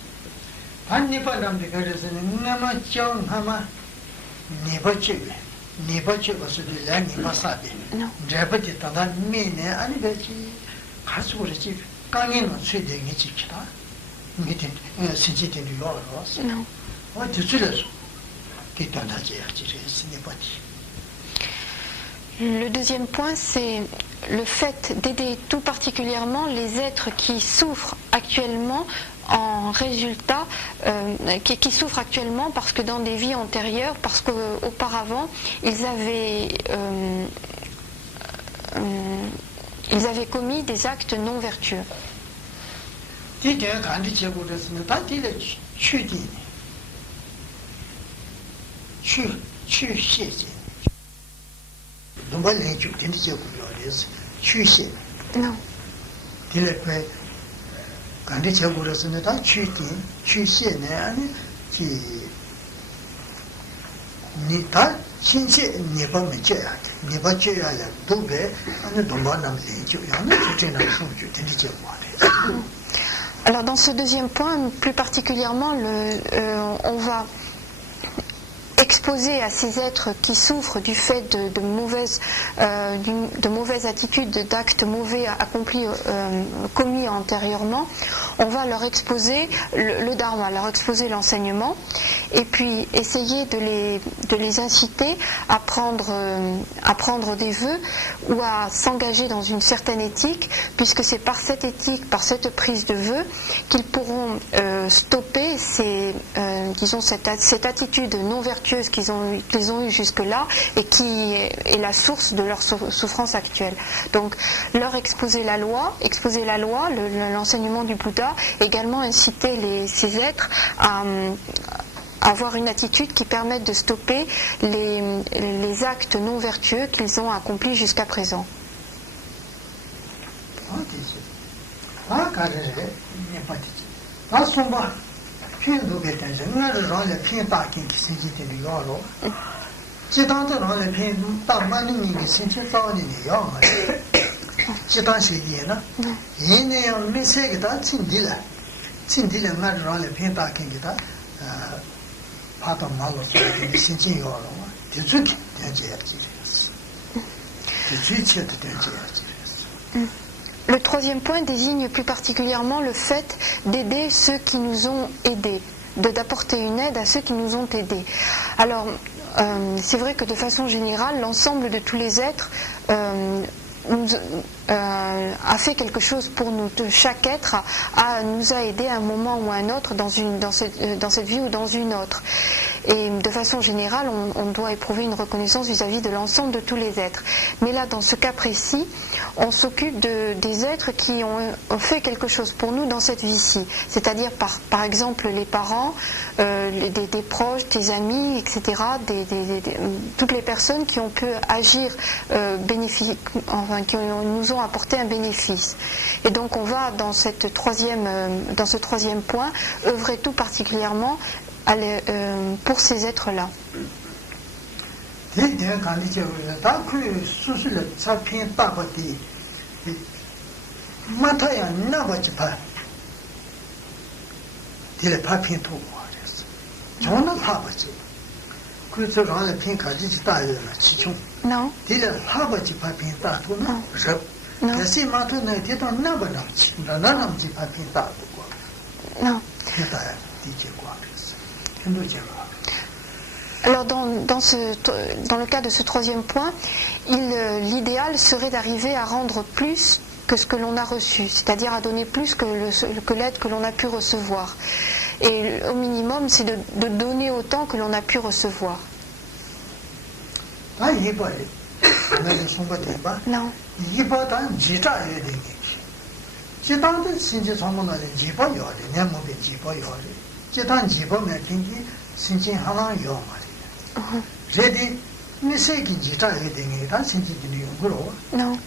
Le deuxième point, c'est le fait d'aider tout particulièrement les êtres qui souffrent actuellement en résultat, qui souffrent actuellement parce que dans des vies antérieures, parce qu'auparavant, ils avaient commis des actes non vertueux. Non. Alors dans ce deuxième point, plus particulièrement, on va exposer à ces êtres qui souffrent du fait de mauvaises attitudes, d'actes mauvais accomplis, commis antérieurement, on va leur exposer le dharma, leur exposer l'enseignement, et puis essayer de les inciter à prendre des vœux ou à s'engager dans une certaine éthique, puisque c'est par cette éthique, par cette prise de vœux, qu'ils pourront stopper cette attitude non vertueuse qu'ils ont eue jusque-là et qui est la source de leur souffrance actuelle. Donc leur exposer la loi, l'enseignement du Bouddha, également inciter ces êtres à avoir une attitude qui permette de stopper les actes non vertueux qu'ils ont accomplis jusqu'à présent. Le troisième point désigne plus particulièrement le fait d'aider ceux qui nous ont aidés, d'apporter une aide à ceux qui nous ont aidés. Alors, c'est vrai que de façon générale, l'ensemble de tous les êtres a fait quelque chose pour nous. Chaque être nous a aidés à un moment ou à un autre dans cette vie ou dans une autre. Et de façon générale, on doit éprouver une reconnaissance vis-à-vis de l'ensemble de tous les êtres. Mais là, dans ce cas précis, on s'occupe des êtres qui ont fait quelque chose pour nous dans cette vie-ci. C'est-à-dire, par exemple, les parents, des proches, des amis, etc., toutes les personnes qui ont pu agir qui nous ont apporté un bénéfice. Et donc, on va, dans ce troisième point, œuvrer tout particulièrement pour ces êtres-là. 그저 가는 핀 가지지 다요 지총 Non. 딜을 하버지 파핀 다도나 저 대시 마토네 대도 나버나 나나남지 파핀 다도 Non. 대다야 디제과 그랬어 현도제가 Alors dans le cas de ce troisième point, l'idéal serait d'arriver à rendre plus que ce que l'on a reçu, c'est-à-dire à donner plus que l'aide que l'on a pu recevoir. Et au minimum, c'est de donner autant que l'on a pu recevoir. Non. Non.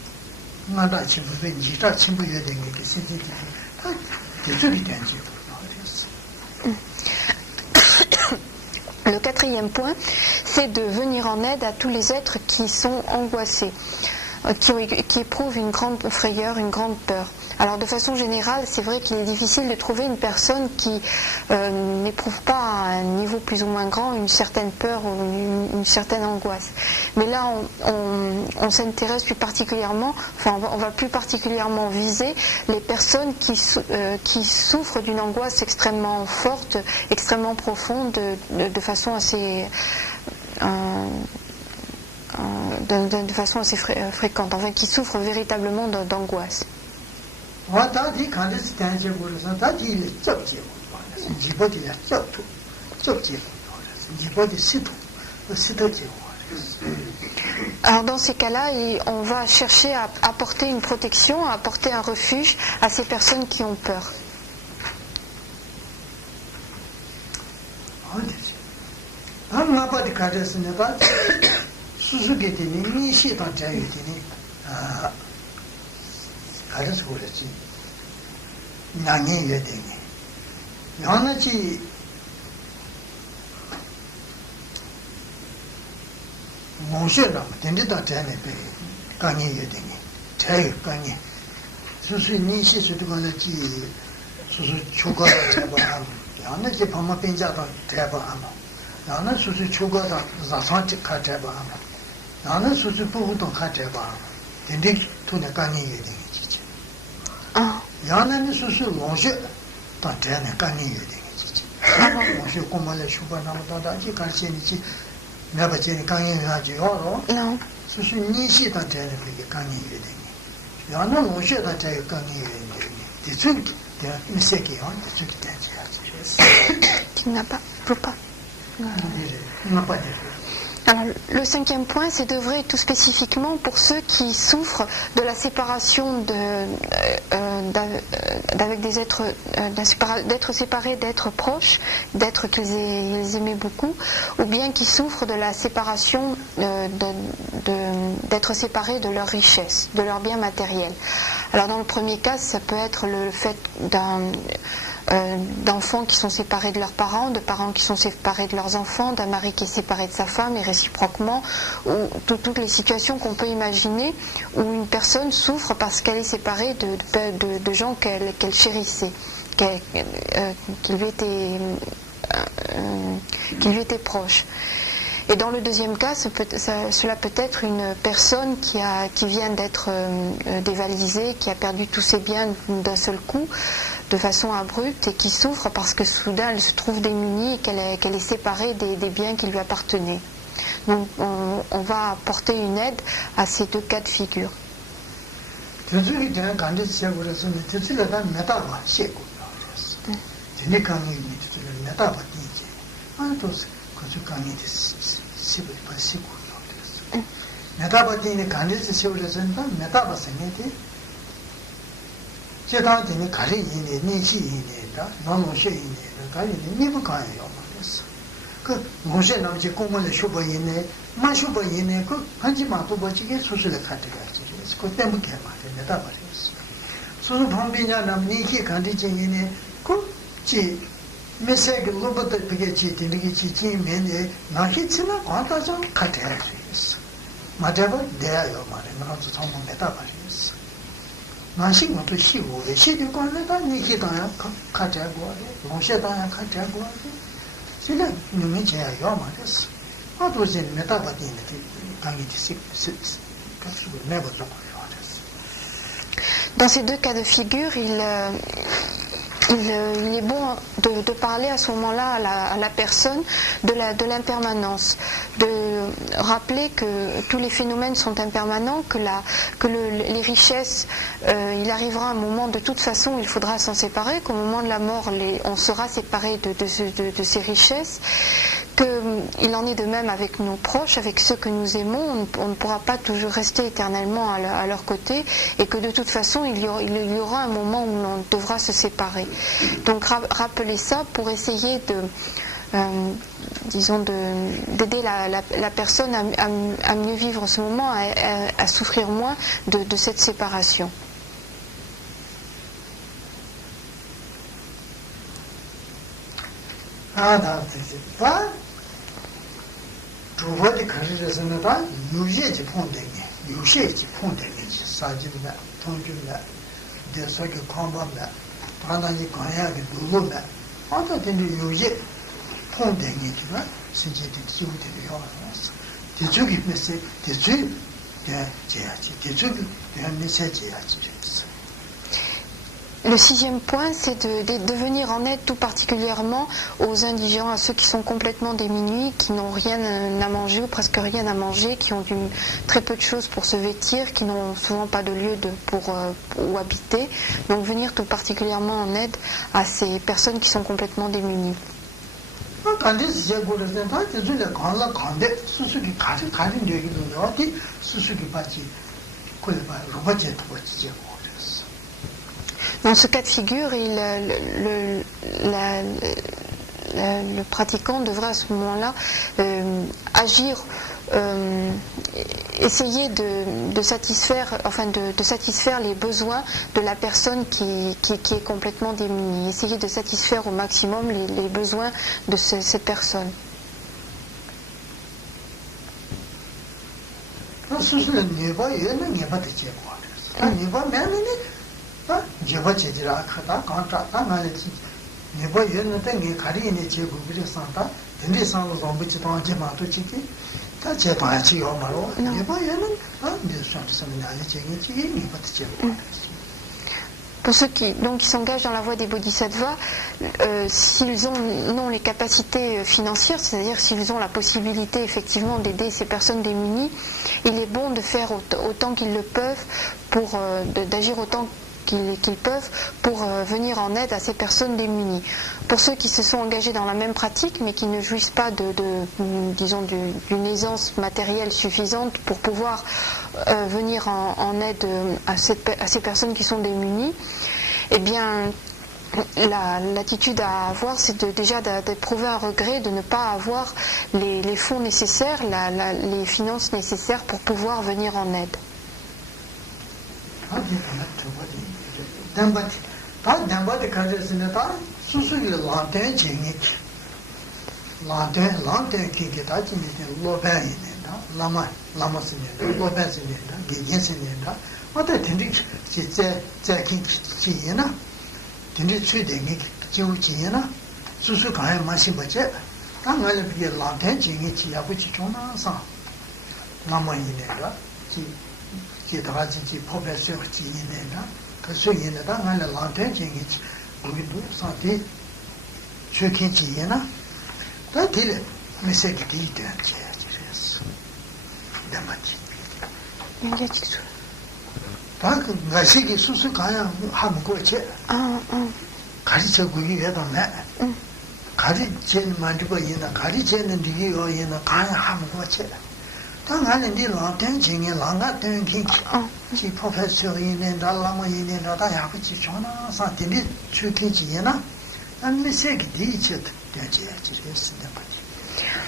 Le quatrième point, c'est de venir en aide à tous les êtres qui sont angoissés, qui éprouvent une grande frayeur, une grande peur. Alors de façon générale, c'est vrai qu'il est difficile de trouver une personne qui n'éprouve pas à un niveau plus ou moins grand une certaine peur ou une certaine angoisse. Mais là, on s'intéresse plus particulièrement, on va plus particulièrement viser les personnes qui souffrent d'une angoisse extrêmement forte, extrêmement profonde, de façon assez... de façon assez fréquente, enfin qui souffrent véritablement d'angoisse. Alors dans ces cas-là, on va chercher à apporter une protection, à apporter un refuge à ces personnes qui ont peur. 나는 수수 초과다 자산직 가져봐. 나는 수수 부부도 가져봐. 근데 돈에 간이 되지. 야는 수수 로시 다 되네 간이 되지. 로시 고말에 슈퍼나마다지 갈세니지 내가 제일 간이 하지 어로. 수수 니시 다 되네 그게 간이 되네. 야는 로시 다 되게 간이 되네. 대충 내가 미세게요. 대충 되지. Tu n'as pas, faut pas. Alors, le cinquième point, c'est d'œuvrer tout spécifiquement pour ceux qui souffrent de la séparation avec des êtres, d'être séparés d'êtres proches, d'êtres qu'ils aimaient beaucoup, ou bien qui souffrent de la séparation, d'être séparés de leur richesse, de leurs biens matériels. Alors, dans le premier cas, ça peut être le fait d'enfants qui sont séparés de leurs parents, de parents qui sont séparés de leurs enfants, d'un mari qui est séparé de sa femme et réciproquement, ou toutes les situations qu'on peut imaginer où une personne souffre parce qu'elle est séparée de gens qu'elle chérissait, qui lui étaient proches. Et dans le deuxième cas, cela peut être une personne qui vient d'être dévalisée, qui a perdu tous ses biens d'un seul coup, de façon abrupte, et qui souffre parce que soudain elle se trouve démunie et qu'elle est séparée des biens qui lui appartenaient. Donc on va apporter une aide à ces deux cas de figure. 제단한테는 가리 이네 니시 이네다 너무셔 이네다 가리는 니부 가요 말했어 그 무슨 남지 공원에 쇼버 이네 마쇼버 이네 그 한지만 또 버지게 수술에 가져가지 그래서 그 때문에 말했다 말했어 수술 방비냐 남 니키 간디지 이네 그지 메시지 로봇들 그게 지들이 지면에 나히츠나 관다장 가져야지 맞아봐 대야요 말해 나도 정말 내다 말했어 나신 것도 쉬고 시대 관계다 니기다야 가져고 하래 모셔다야 가져고 하래 지금 놈이 제야요 말했어 Dans ces deux cas de figure, il est bon de parler à ce moment-là à la personne de l'impermanence, de rappeler que tous les phénomènes sont impermanents, que les richesses, il arrivera un moment de toute façon où il faudra s'en séparer, qu'au moment de la mort on sera séparé de ces richesses, qu'il en est de même avec nos proches, avec ceux que nous aimons, on ne pourra pas toujours rester éternellement à leur côté, et que de toute façon il y aura un moment où l'on devra se séparer. Donc rappeler ça pour essayer d'aider la personne à mieux vivre ce moment, à souffrir moins de cette séparation. Le sixième point, c'est de venir en aide tout particulièrement aux indigents, à ceux qui sont complètement démunis, qui n'ont rien à manger ou presque rien à manger, qui ont très peu de choses pour se vêtir, qui n'ont souvent pas de lieu où habiter. Donc venir tout particulièrement en aide à ces personnes qui sont complètement démunies. Dans ce cas de figure, le pratiquant devrait à ce moment-là agir, essayer de satisfaire les besoins de la personne qui est complètement démunie, essayer de satisfaire au maximum les besoins de cette personne. Pour ceux qui s'engagent dans la voie des bodhisattvas, s'ils ont les capacités financières, c'est-à-dire s'ils ont la possibilité effectivement d'aider ces personnes démunies, il est bon de faire autant qu'ils le peuvent, d'agir autant qu'ils peuvent pour venir en aide à ces personnes démunies. Pour ceux qui se sont engagés dans la même pratique mais qui ne jouissent pas d'une aisance matérielle suffisante pour pouvoir venir en aide à ces personnes qui sont démunies, eh bien l'attitude à avoir, c'est déjà d'éprouver un regret de ne pas avoir les fonds nécessaires, les finances nécessaires pour pouvoir venir en aide.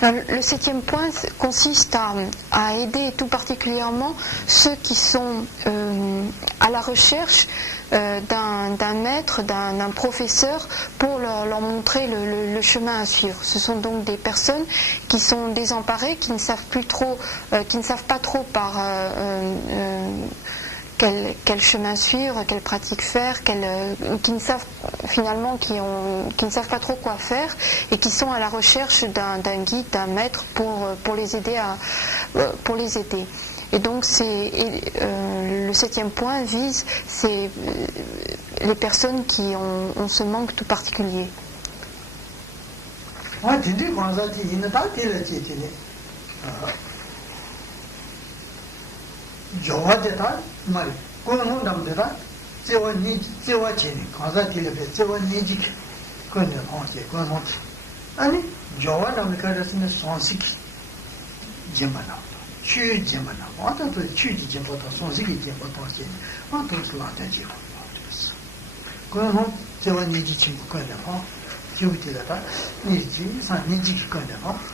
Le septième point consiste à aider tout particulièrement ceux qui sont à la recherche d'un maître, d'un professeur pour leur montrer le chemin à suivre. Ce sont donc des personnes qui sont désemparées, qui ne savent pas trop quel chemin suivre, quelle pratique faire, qui ne savent finalement, qui ne savent pas trop quoi faire et qui sont à la recherche d'un guide, d'un maître pour les aider Et donc le 7e point vise les personnes qui ont ce manque tout particulier.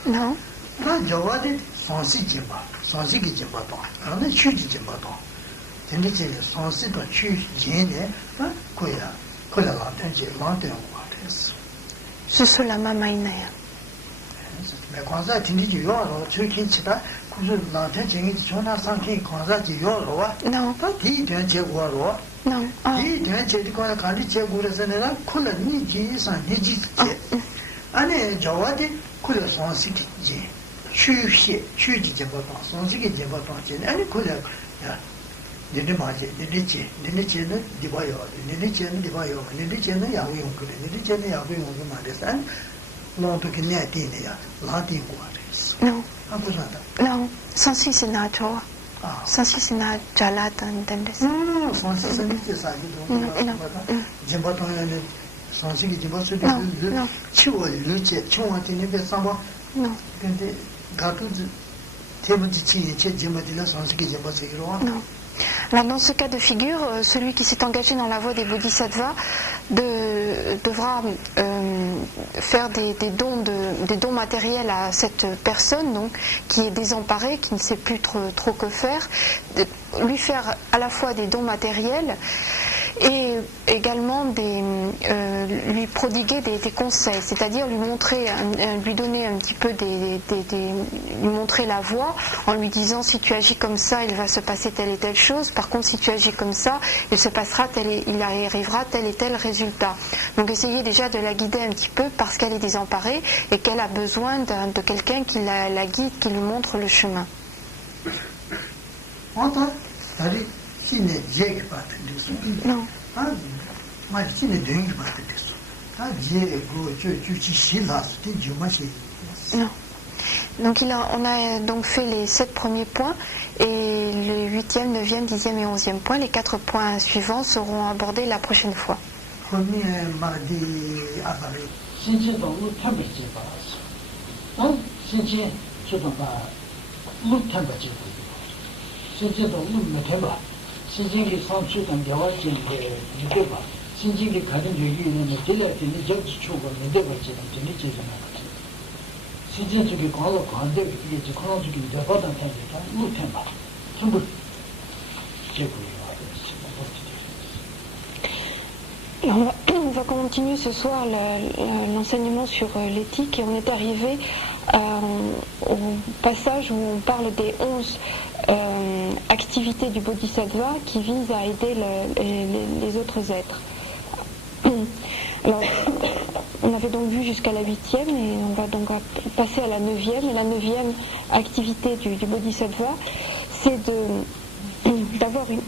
Non. C'est cela, Mama Inaya. Mais quand ça, tu dis du yoga, tu qui tu pas, quand je l'entends, tu dis tu n'as sans qui quand ça du yoga, non, pas qui d'un tiers ou alors, non, qui d'un tiers du quand quand tu tiers ou le sénégal, qu'on a ni qui sans ni qui. Allez, jawadi, qu'on a sans si qui, tu sais, tu dis pas sans si qui dit pas tant, allez qu'on a. Nene maje, nene che ne dibayo, nene che ne dibayo, nene che ne yagu yung kule, nene che ne yagu yung kule ma desan, lonto ki ne ati ne ya, lati yung kuwa res. No. Ako santa? No, sansi se na choa. Sansi se na jalata ntendes. No, sansi se ni che sa ki jimba tong ya ne, sansi ki jimba su di chiwa lu che, chiwa ti ne pe samba, kente gatu teba ji chi ye che jimba ti la sansi ki jimba se kiro wa. No. Alors dans ce cas de figure, celui qui s'est engagé dans la voie des bodhisattvas devra faire des dons matériels à cette personne donc, qui est désemparée, qui ne sait plus trop que faire, lui faire à la fois des dons matériels et également lui prodiguer des conseils, c'est-à-dire lui donner un petit peu lui montrer la voie en lui disant si tu agis comme ça, il va se passer telle et telle chose, par contre si tu agis comme ça, il arrivera tel et tel résultat. Donc essayez déjà de la guider un petit peu parce qu'elle est désemparée et qu'elle a besoin de quelqu'un qui la guide, qui lui montre le chemin. Non. Non. Donc on a donc fait les 7 premiers points et le 8e, 9e, 10e et 11e point. Les 4 points suivants seront abordés la prochaine fois. 신진기 상추던 여와진 게 이거봐. 신진기 가진 얘기는 딜라티니 적지 추고 내가 지금 되게 제잖아. 신진 쪽에 과거 관대 이게 코로나 쪽에 대바다 타니까 못해 봐. 전부 On va continuer ce soir l'enseignement sur l'éthique et on est arrivé au passage où on parle des 11 activités du Bodhisattva qui visent à aider les autres êtres. Alors, on avait donc vu jusqu'à la 8e et on va donc passer à la 9e. Et la 9e activité du Bodhisattva, c'est d'avoir une...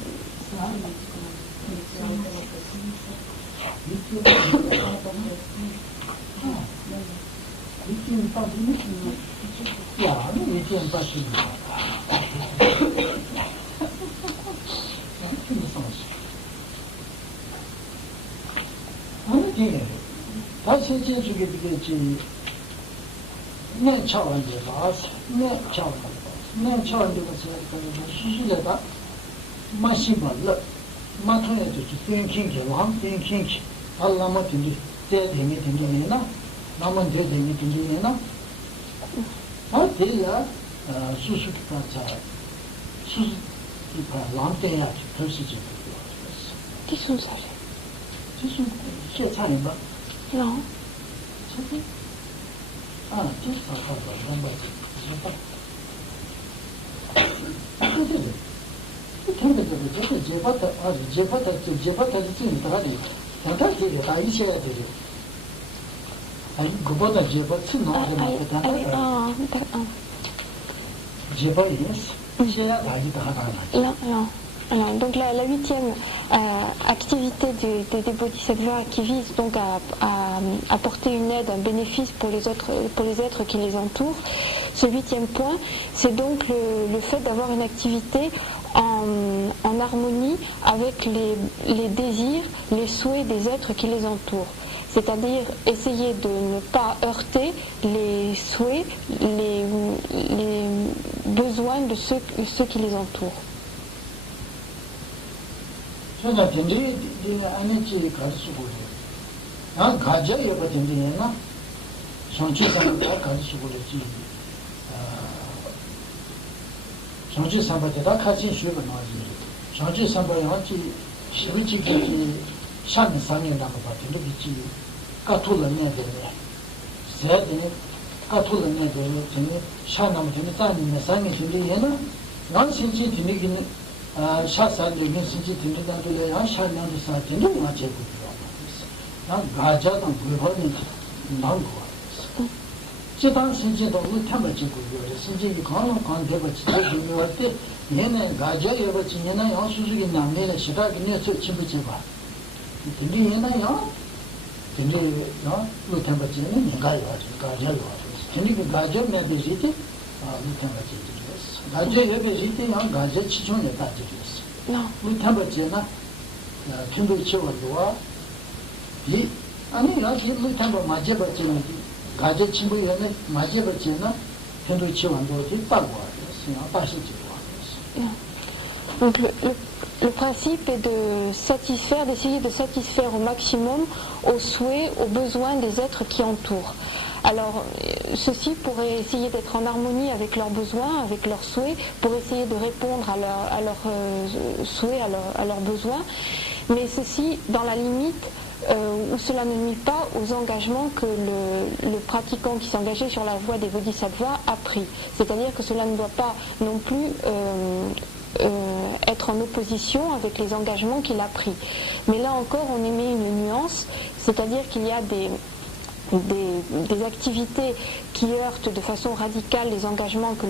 Qui sont ça? Non. Alors, donc la huitième activité des bodhisattvas qui vise donc à apporter une aide, un bénéfice pour les êtres qui les entourent, ce huitième point, c'est donc le fait d'avoir une activité en harmonie avec les désirs, les souhaits des êtres qui les entourent. C'est-à-dire essayer de ne pas heurter les souhaits, les besoins de ceux qui les entourent. Donc le principe est d'essayer de satisfaire au maximum aux souhaits, aux besoins des êtres qui entourent. Alors, ceux-ci pourraient essayer d'être en harmonie avec leurs besoins, avec leurs souhaits, pour essayer de répondre à leurs souhaits, à leurs besoins, mais ceci dans la limite où cela ne nuit pas aux engagements que le pratiquant qui s'est engagé sur la voie des bodhisattvas a pris. C'est-à-dire que cela ne doit pas non plus être en opposition avec les engagements qu'il a pris. Mais là encore, on émet une nuance, c'est-à-dire qu'il y a des activités qui heurtent de façon radicale les engagements que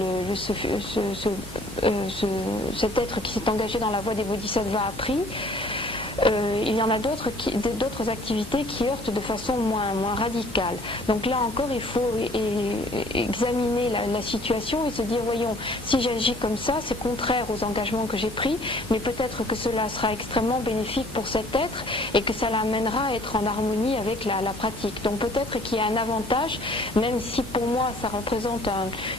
cet être qui s'est engagé dans la voie des bodhisattvas a pris. Il y en a d'autres activités qui heurtent de façon moins radicale. Donc là encore, il faut examiner la situation et se dire, voyons, si j'agis comme ça, c'est contraire aux engagements que j'ai pris, mais peut-être que cela sera extrêmement bénéfique pour cet être et que ça l'amènera à être en harmonie avec la pratique. Donc peut-être qu'il y a un avantage, même si pour moi ça représente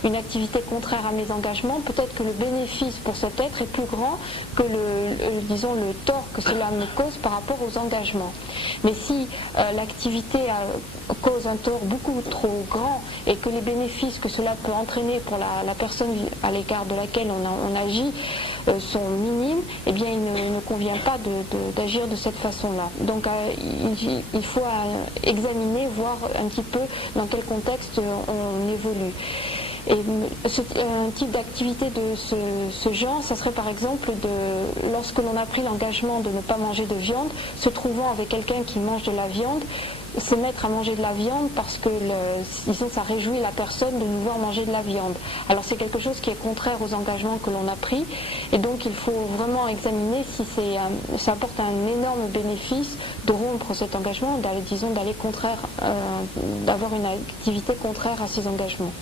une activité contraire à mes engagements, peut-être que le bénéfice pour cet être est plus grand que le tort que cela me cause par rapport aux engagements. Mais si l'activité cause un tort beaucoup trop grand et que les bénéfices que cela peut entraîner pour la personne à l'égard de laquelle on agit sont minimes, eh bien il ne convient pas d'agir de cette façon-là. Donc il faut examiner, voir un petit peu dans quel contexte on évolue. Et un type d'activité de ce genre, ça serait par exemple lorsque l'on a pris l'engagement de ne pas manger de viande, se trouvant avec quelqu'un qui mange de la viande, se mettre à manger de la viande parce que disons, ça réjouit la personne de nous voir manger de la viande. Alors c'est quelque chose qui est contraire aux engagements que l'on a pris, et donc il faut vraiment examiner si ça apporte un énorme bénéfice de rompre cet engagement, d'aller contraire, d'avoir une activité contraire à ces engagements.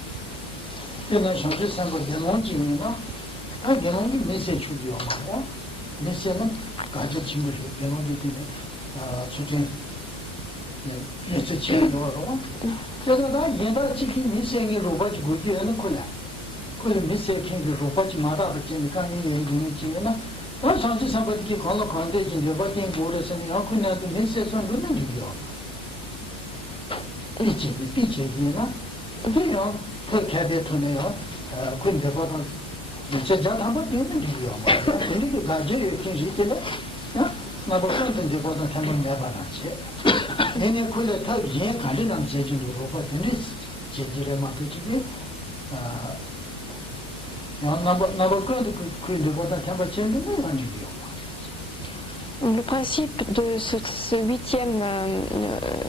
Le principe de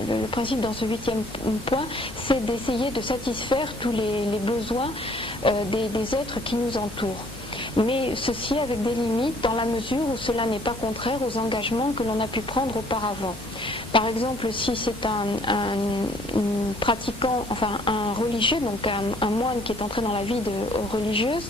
le principe dans ce 8e point, c'est d'essayer de satisfaire tous les besoins des êtres qui nous entourent. Mais ceci avec des limites dans la mesure où cela n'est pas contraire aux engagements que l'on a pu prendre auparavant. Par exemple, si c'est un pratiquant, enfin un religieux, donc un moine qui est entré dans la vie religieuse,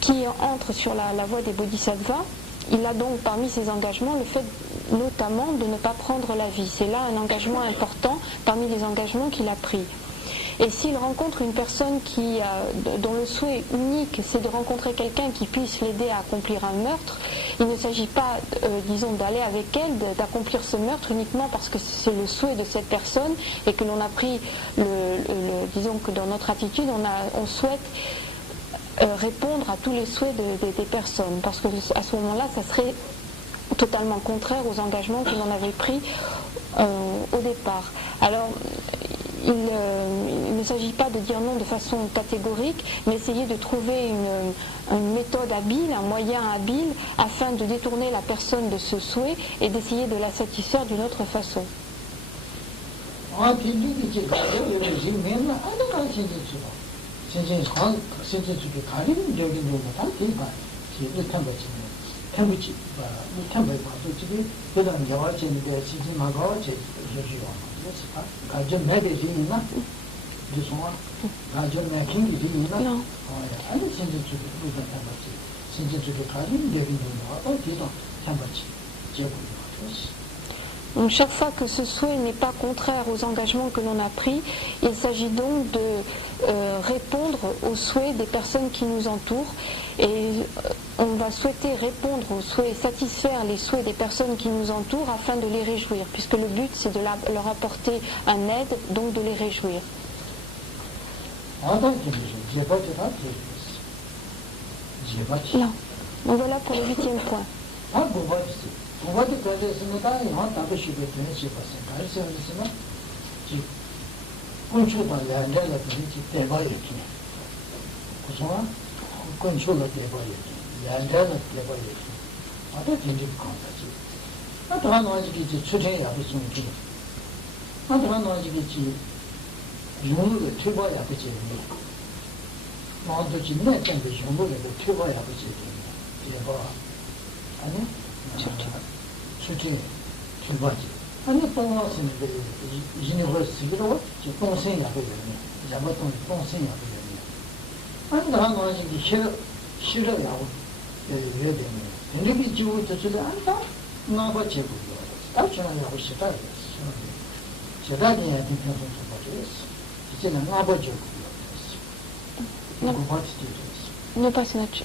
qui entre sur la voie des bodhisattvas, il a donc parmi ses engagements le fait notamment de ne pas prendre la vie. C'est là un engagement important parmi les engagements qu'il a pris. Et s'il rencontre une personne dont le souhait unique c'est de rencontrer quelqu'un qui puisse l'aider à accomplir un meurtre, il ne s'agit pas, disons, d'aller avec elle, d'accomplir ce meurtre uniquement parce que c'est le souhait de cette personne et que l'on a pris, disons que dans notre attitude, on souhaite répondre à tous les souhaits des personnes, parce que à ce moment-là, ça serait totalement contraire aux engagements que l'on avait pris au départ. Alors, il ne s'agit pas de dire non de façon catégorique, mais essayer de trouver une méthode habile, un moyen habile, afin de détourner la personne de ce souhait et d'essayer de la satisfaire d'une autre façon. Donc chaque fois que ce souhait n'est pas contraire aux engagements que l'on a pris, il s'agit donc de répondre aux souhaits des personnes qui nous entourent, et on va souhaiter répondre aux souhaits, satisfaire les souhaits des personnes qui nous entourent afin de les réjouir, puisque le but c'est de leur apporter un aide, donc de les réjouir. Là. Donc voilà pour le 8e point. Ne pas se mettre.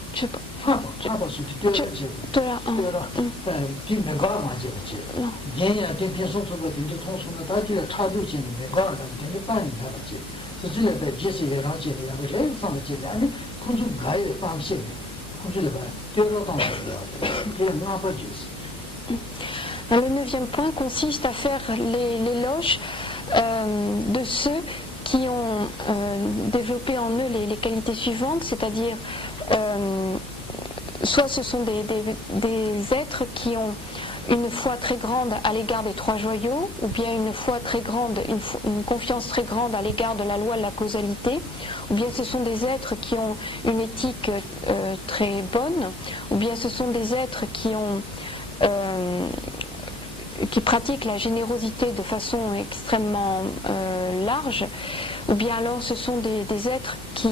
Le 9e point consiste à faire l'éloge de ceux qui ont développé en eux les qualités suivantes, c'est-à-dire soit ce sont des êtres qui ont une foi très grande à l'égard des 3 joyaux, ou bien une foi très grande, une confiance très grande à l'égard de la loi de la causalité, ou bien ce sont des êtres qui ont une éthique très bonne, ou bien ce sont des êtres qui pratiquent la générosité de façon extrêmement large, ou bien alors ce sont des êtres qui...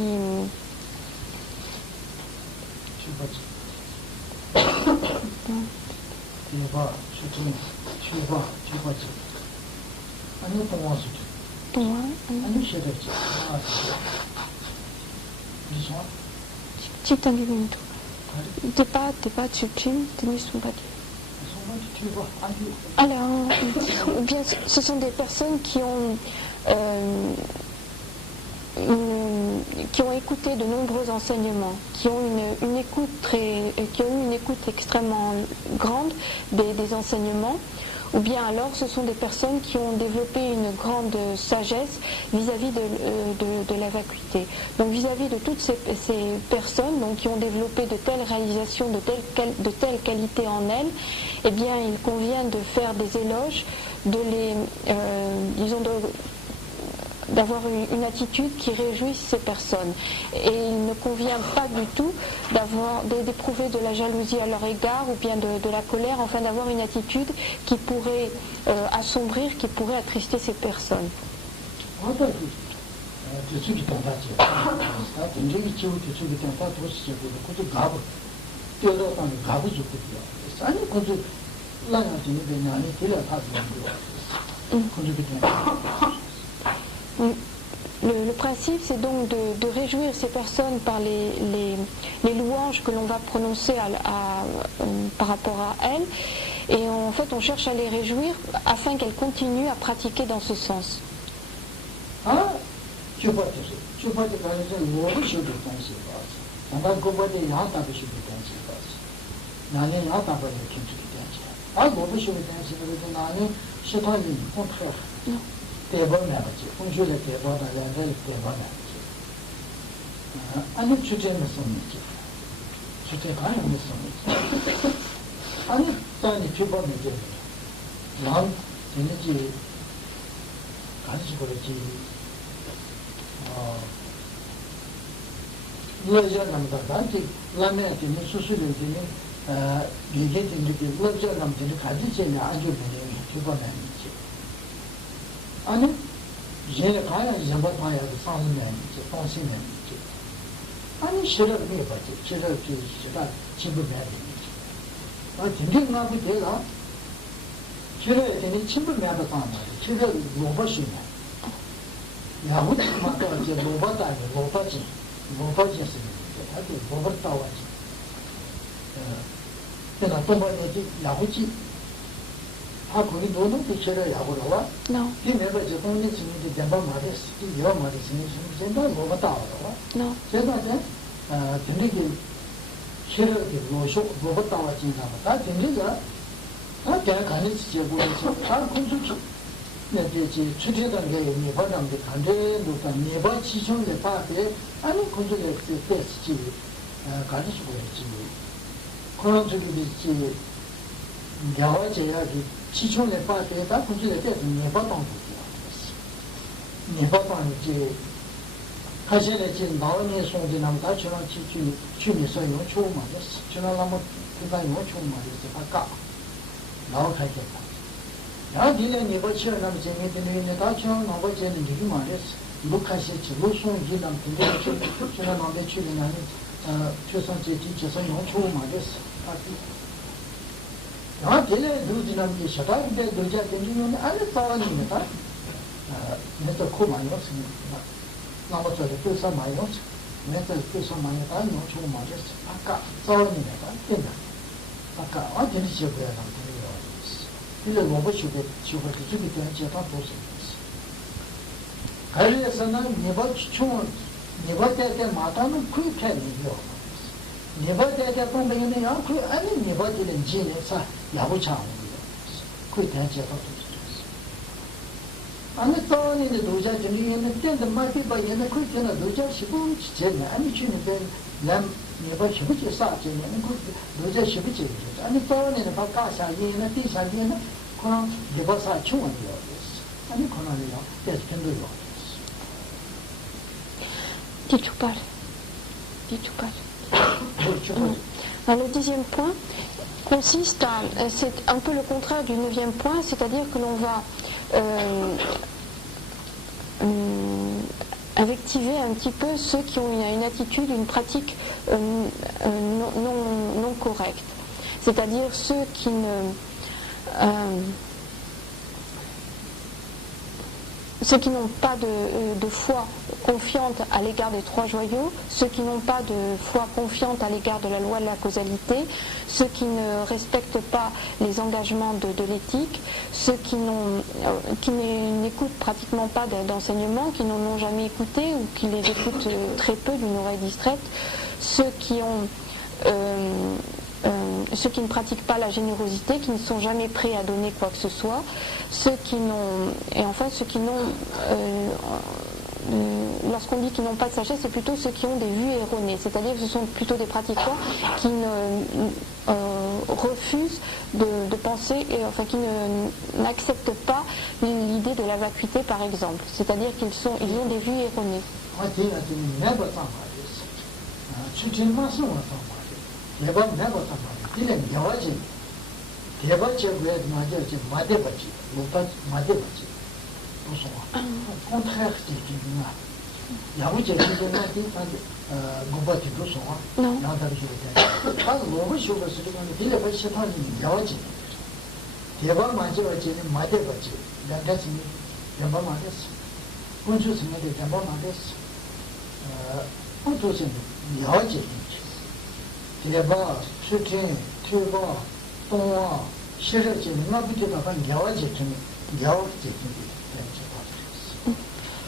Alors, ou bien ce sont des personnes qui ont écouté de nombreux enseignements, qui ont une écoute extrêmement grande des enseignements, ou bien alors ce sont des personnes qui ont développé une grande sagesse vis-à-vis de la vacuité. Donc vis-à-vis de toutes ces personnes donc, qui ont développé de telles réalisations, de telles qualités en elles, eh bien il convient de faire des éloges, de les, d'avoir une attitude qui réjouisse ces personnes. Et il ne convient pas du tout d'éprouver de la jalousie à leur égard ou bien de la colère, enfin d'avoir une attitude qui pourrait assombrir, qui pourrait attrister ces personnes. Le principe, c'est donc de réjouir ces personnes par les louanges que l'on va prononcer par rapport à elles. Et en fait, on cherche à les réjouir afin qu'elles continuent à pratiquer dans ce sens. Alors, le 10e point consiste c'est un peu le contraire du 9e point, c'est-à-dire que l'on va invectiver un petit peu ceux qui ont une attitude, une pratique non correcte, c'est-à-dire ceux qui n'ont pas de foi confiante à l'égard des trois joyaux, ceux qui n'ont pas de foi confiante à l'égard de la loi de la causalité, ceux qui ne respectent pas les engagements de l'éthique, ceux qui n'écoutent pratiquement pas d'enseignements, qui n'en ont jamais écouté ou qui les écoutent très peu d'une oreille distraite, ceux qui ont ceux qui ne pratiquent pas la générosité, qui ne sont jamais prêts à donner quoi que ce soit, et enfin ceux qui n'ont, lorsqu'on dit qu'ils n'ont pas de sagesse, c'est plutôt ceux qui ont des vues erronées, c'est-à-dire que ce sont plutôt des pratiquants qui refusent de penser, qui n'acceptent pas l'idée de la vacuité par exemple, c'est-à-dire qu'ils ont des vues erronées.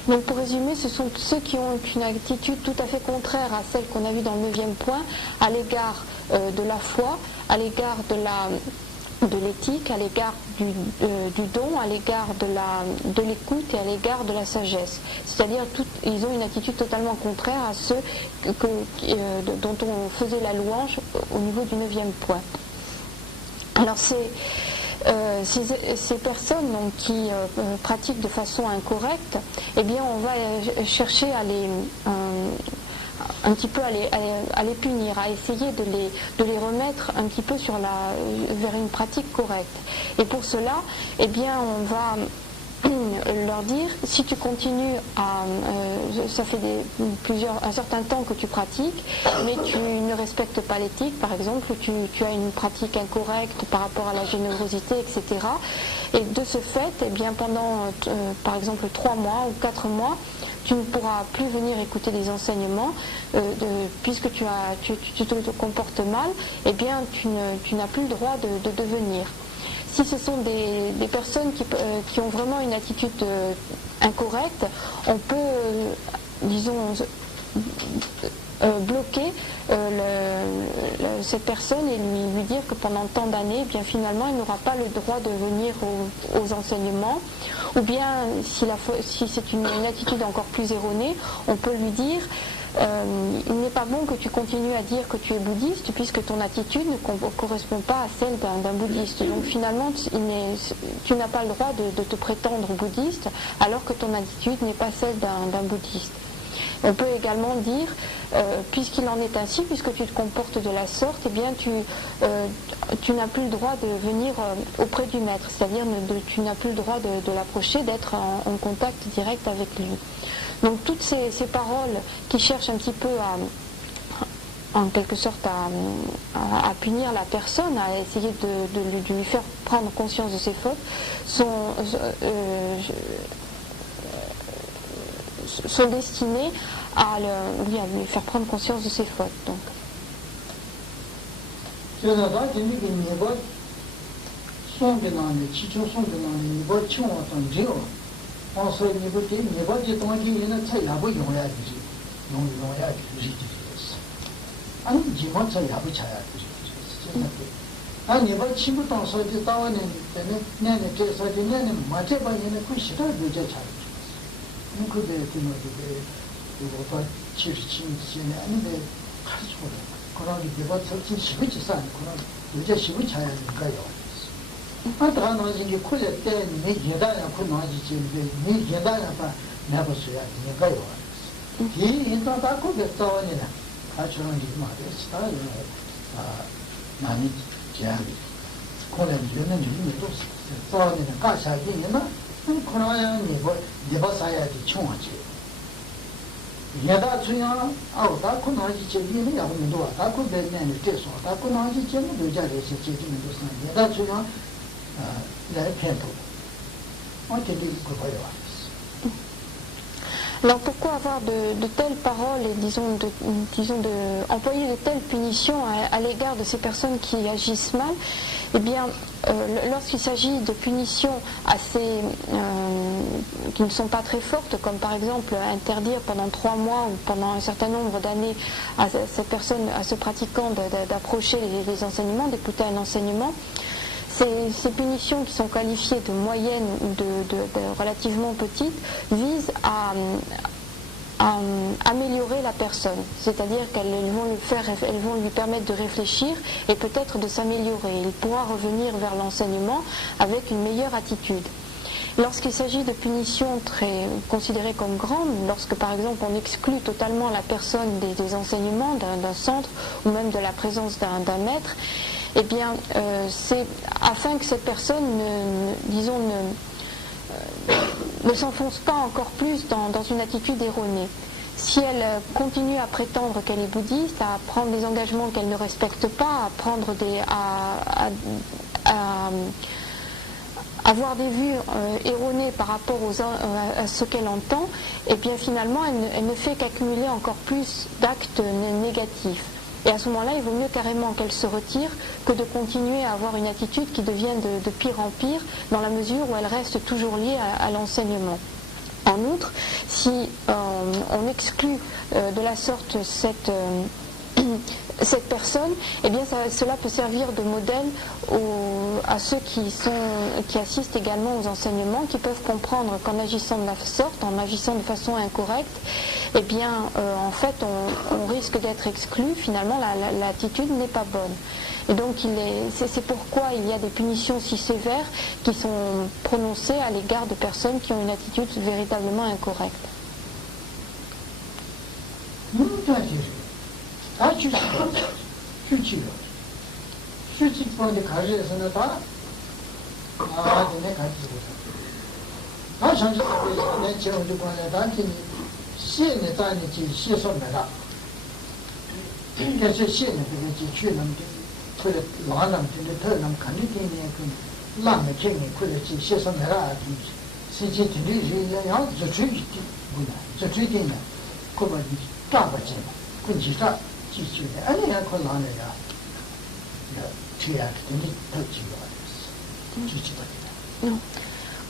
Donc pour résumer, ce sont ceux qui ont une attitude tout à fait contraire à celle qu'on a vue dans le 9e point, à l'égard de la foi, à l'égard de l'éthique, à l'égard du don, à l'égard de l'écoute et à l'égard de la sagesse. C'est-à-dire ils ont une attitude totalement contraire à ceux dont on faisait la louange au niveau du 9e point. Alors ces personnes donc, qui pratiquent de façon incorrecte, eh bien on va chercher à un petit peu à les punir, à essayer de les remettre un petit peu vers une pratique correcte. Et pour cela, eh bien on va leur dire, si tu continues ça fait un certain temps que tu pratiques, mais tu ne respectes pas l'éthique, par exemple, tu as une pratique incorrecte par rapport à la générosité, etc. Et de ce fait, eh bien, pendant, par exemple, 3 mois ou 4 mois, tu ne pourras plus venir écouter des enseignements, puisque tu te comportes mal, eh bien, tu n'as plus le droit de venir. Si ce sont des personnes qui ont vraiment une attitude incorrecte, on peut, disons, bloquer cette personne et lui dire que pendant tant d'années, bien finalement, il n'aura pas le droit de venir aux enseignements. Ou bien, si c'est une attitude encore plus erronée, on peut lui dire il n'est pas bon que tu continues à dire que tu es bouddhiste puisque ton attitude ne correspond pas à celle d'un bouddhiste. Donc finalement, tu n'as pas le droit de te prétendre bouddhiste alors que ton attitude n'est pas celle d'un bouddhiste. On peut également dire, puisqu'il en est ainsi, puisque tu te comportes de la sorte, eh bien tu n'as plus le droit de venir auprès du maître, c'est-à-dire tu n'as plus le droit de l'approcher, d'être en contact direct avec lui. Donc toutes ces paroles qui cherchent un petit peu en quelque sorte à punir la personne, à essayer de lui faire prendre conscience de ses fautes, sont destinées à lui faire prendre conscience de ses fautes. Donc. Alors pourquoi avoir de telles paroles et employer de telles punitions à l'égard de ces personnes qui agissent mal? eh bien, lorsqu'il s'agit de punitions qui ne sont pas très fortes, comme par exemple interdire pendant 3 mois ou pendant un certain nombre d'années à cette personne, à ce pratiquant d'approcher les enseignements, d'écouter un enseignement, ces punitions qui sont qualifiées de moyennes ou de relativement petites visent à améliorer la personne, c'est-à-dire qu'elles vont lui permettre de réfléchir et peut-être de s'améliorer. Il pourra revenir vers l'enseignement avec une meilleure attitude. Lorsqu'il s'agit de punitions considérées comme grandes, lorsque par exemple on exclut totalement la personne des enseignements d'un centre ou même de la présence d'un maître, eh bien c'est afin que cette personne ne s'enfonce pas encore plus dans une attitude erronée. Si elle continue à prétendre qu'elle est bouddhiste, à prendre des engagements qu'elle ne respecte pas, à avoir des vues erronées par rapport à ce qu'elle entend, et bien finalement elle ne fait qu'accumuler encore plus d'actes négatifs. Et à ce moment-là, il vaut mieux carrément qu'elle se retire que de continuer à avoir une attitude qui devienne de pire en pire, dans la mesure où elle reste toujours liée à l'enseignement. En outre, si on exclut de la sorte cette personne, eh bien cela peut servir de modèle à ceux qui assistent également aux enseignements, qui peuvent comprendre qu'en agissant de la sorte, en agissant de façon incorrecte, eh bien en fait on risque d'être exclu. Finalement l'attitude n'est pas bonne. Et donc c'est pourquoi il y a des punitions si sévères qui sont prononcées à l'égard de personnes qui ont une attitude véritablement incorrecte.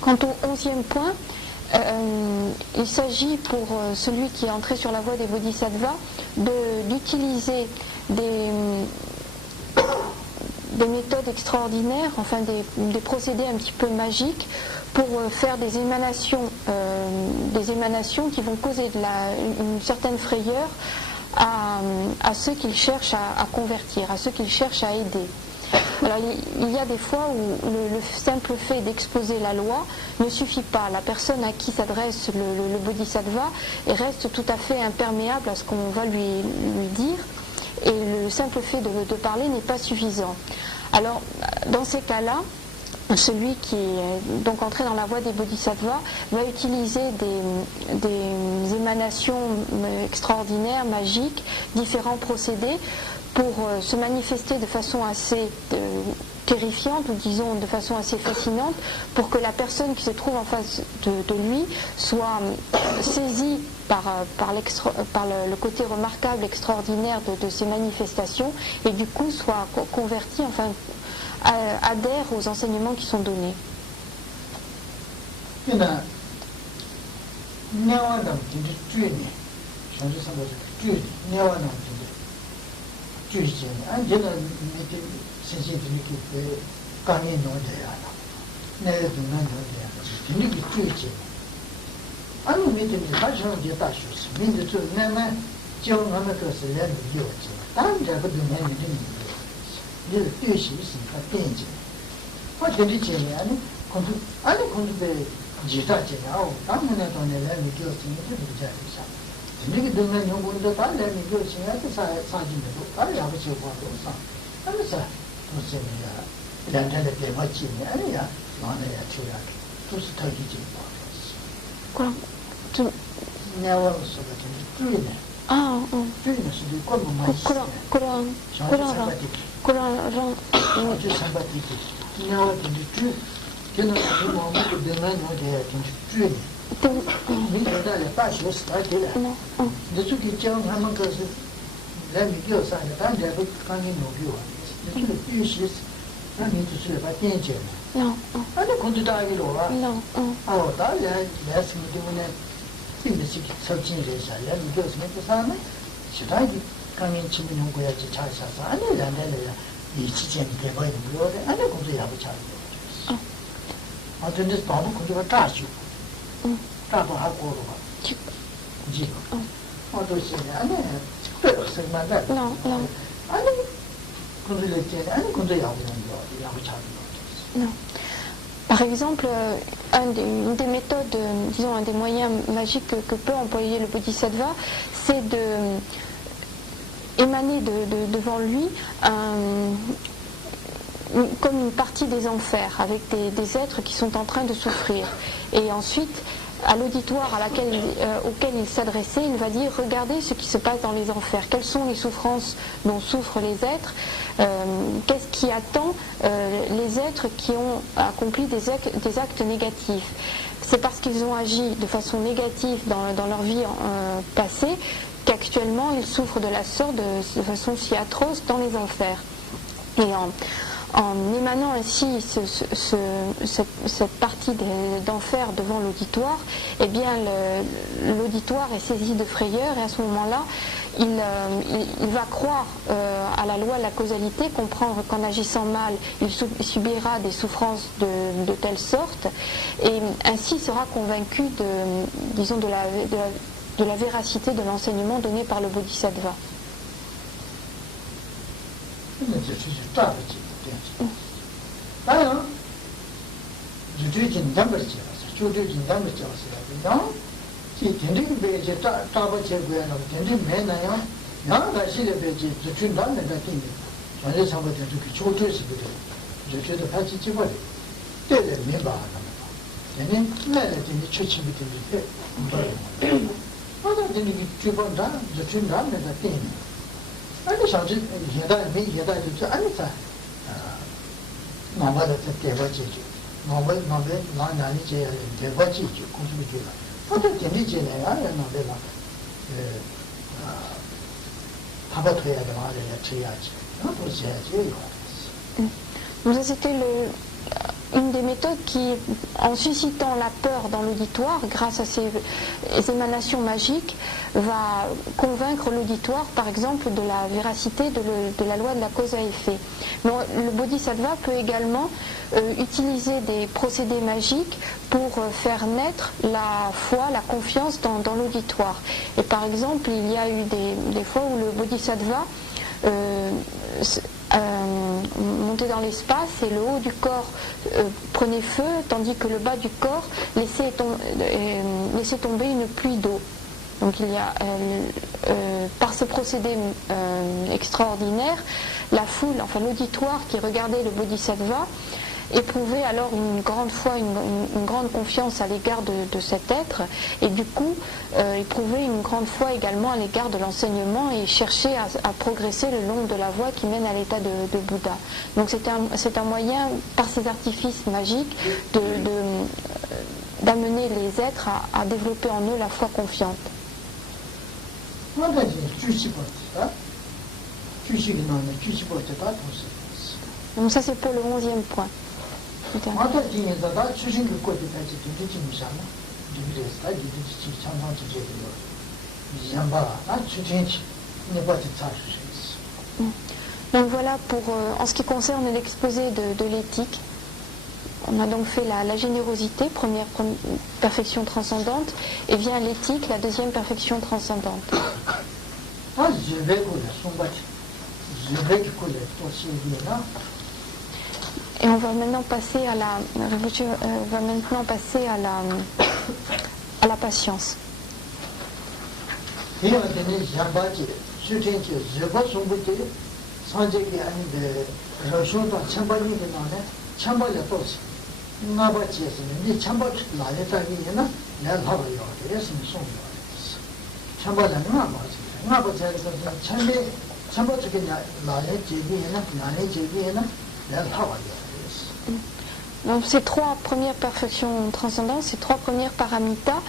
Quant au 11e point, il s'agit pour celui qui est entré sur la voie des bodhisattvas d'utiliser des méthodes extraordinaires, enfin des procédés un petit peu magiques pour faire des émanations qui vont causer une certaine frayeur à ceux qu'il cherche à convertir, à ceux qu'il cherche à aider. Alors, il y a des fois où le simple fait d'exposer la loi ne suffit pas. La personne à qui s'adresse le bodhisattva reste tout à fait imperméable à ce qu'on va lui dire, et le simple fait de parler n'est pas suffisant. Alors, dans ces cas-là, celui qui est donc entré dans la voie des bodhisattvas va utiliser des émanations extraordinaires, magiques, différents procédés pour se manifester de façon assez terrifiante, ou disons de façon assez fascinante, pour que la personne qui se trouve en face de lui soit saisie par le côté remarquable, extraordinaire de ces manifestations, et du coup soit convertie, enfin adhère aux enseignements qui sont donnés. 아니 주스에 받든지 non, 아니 군대다기로 와 non, 다야 내스미 때문에 팀이 설진해서 이것은 또 사람이 시다기 강인 친구 연구야지 잘 사서 아니 안되려 이 시즌 대박이 뭐래 아니 군대 야부 잘 근데 너무 군대가 다시 다도 하고 지 도시 아니 특별히 생각나 non, non. 아니 군대를 때 아니 군대 야부 잘 Non. Par exemple, une des méthodes, disons un des moyens magiques que peut employer le Bodhisattva, c'est de émaner devant lui comme une partie des enfers, avec des êtres qui sont en train de souffrir. Et ensuite, à l'auditoire auquel il s'adressait, il va dire: regardez ce qui se passe dans les enfers, quelles sont les souffrances dont souffrent les êtres, qu'est-ce qui attend les êtres qui ont accompli des actes négatifs. C'est parce qu'ils ont agi de façon négative dans leur vie passée qu'actuellement ils souffrent de la sorte, de façon si atroce dans les enfers. Et en émanant ainsi cette partie d'enfer devant l'auditoire, eh bien l'auditoire est saisi de frayeur, et à ce moment-là, il va croire à la loi de la causalité, comprendre qu'en agissant mal, il subira des souffrances de telle sorte, et ainsi sera convaincu de la véracité de l'enseignement donné par le Bodhisattva. 나요. 주주진 담을 지어서 주주진 담을 지어서 이 된된 배제 따바체 고야는 된된 매나요. 나가 실에 배제 주준 담을 같은 게 전에 잡아도 그 조주스 그래. 주주도 같이 집어. 때에 매바 하나. 얘는 내가 진짜 최치비 되는데. 맞아 되는 게 주번다. 주준 담을 같은 게. 아니 사실 예다 저 아니다. 나마다 대바지죠. 나니 제 대바지죠. 공부지가. 어떤 견디지네. 아야 나베라. 타바토야 말이야. 쳐야지. 나도 해야지. Donc ça c'était une des méthodes qui, en suscitant la peur dans l'auditoire, grâce à ces émanations magiques, va convaincre l'auditoire, par exemple, de la véracité de la loi de la cause à effet. Mais le Bodhisattva peut également utiliser des procédés magiques pour faire naître la foi, la confiance dans l'auditoire. Et par exemple, il y a eu des fois où le Bodhisattva montait dans l'espace et le haut du corps prenait feu, tandis que le bas du corps laissait tomber une pluie d'eau. Donc il y a, par ce procédé extraordinaire, la foule, enfin l'auditoire qui regardait le Bodhisattva, éprouvait alors une grande foi, une grande confiance à l'égard de cet être, et du coup éprouvait une grande foi également à l'égard de l'enseignement et cherchait à progresser le long de la voie qui mène à l'état de Bouddha. Donc c'est un moyen, par ces artifices magiques, d'amener les êtres à développer en eux la foi confiante. Donc ça c'est pour le 11e point. Donc voilà pour en ce qui concerne l'exposé de l'éthique. On a donc fait la générosité, première perfection transcendante, et vient l'éthique, la deuxième perfection transcendante. Et on va maintenant passer à la patience. Donc ces trois premières perfections transcendantes, ces trois premières paramitas,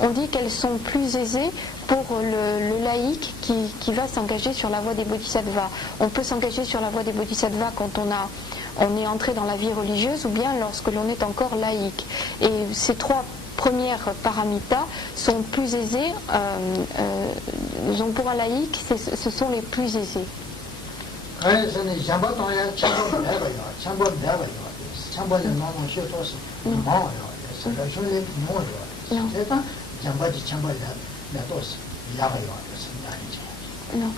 on dit qu'elles sont plus aisées pour le laïc qui va s'engager sur la voie des bodhisattvas. On peut s'engager sur la voie des bodhisattvas quand on a on est entré dans la vie religieuse ou bien lorsque l'on est encore laïque. Et ces trois premières paramitas sont plus aisées, disons pour un laïque, ce sont les plus aisés. Non.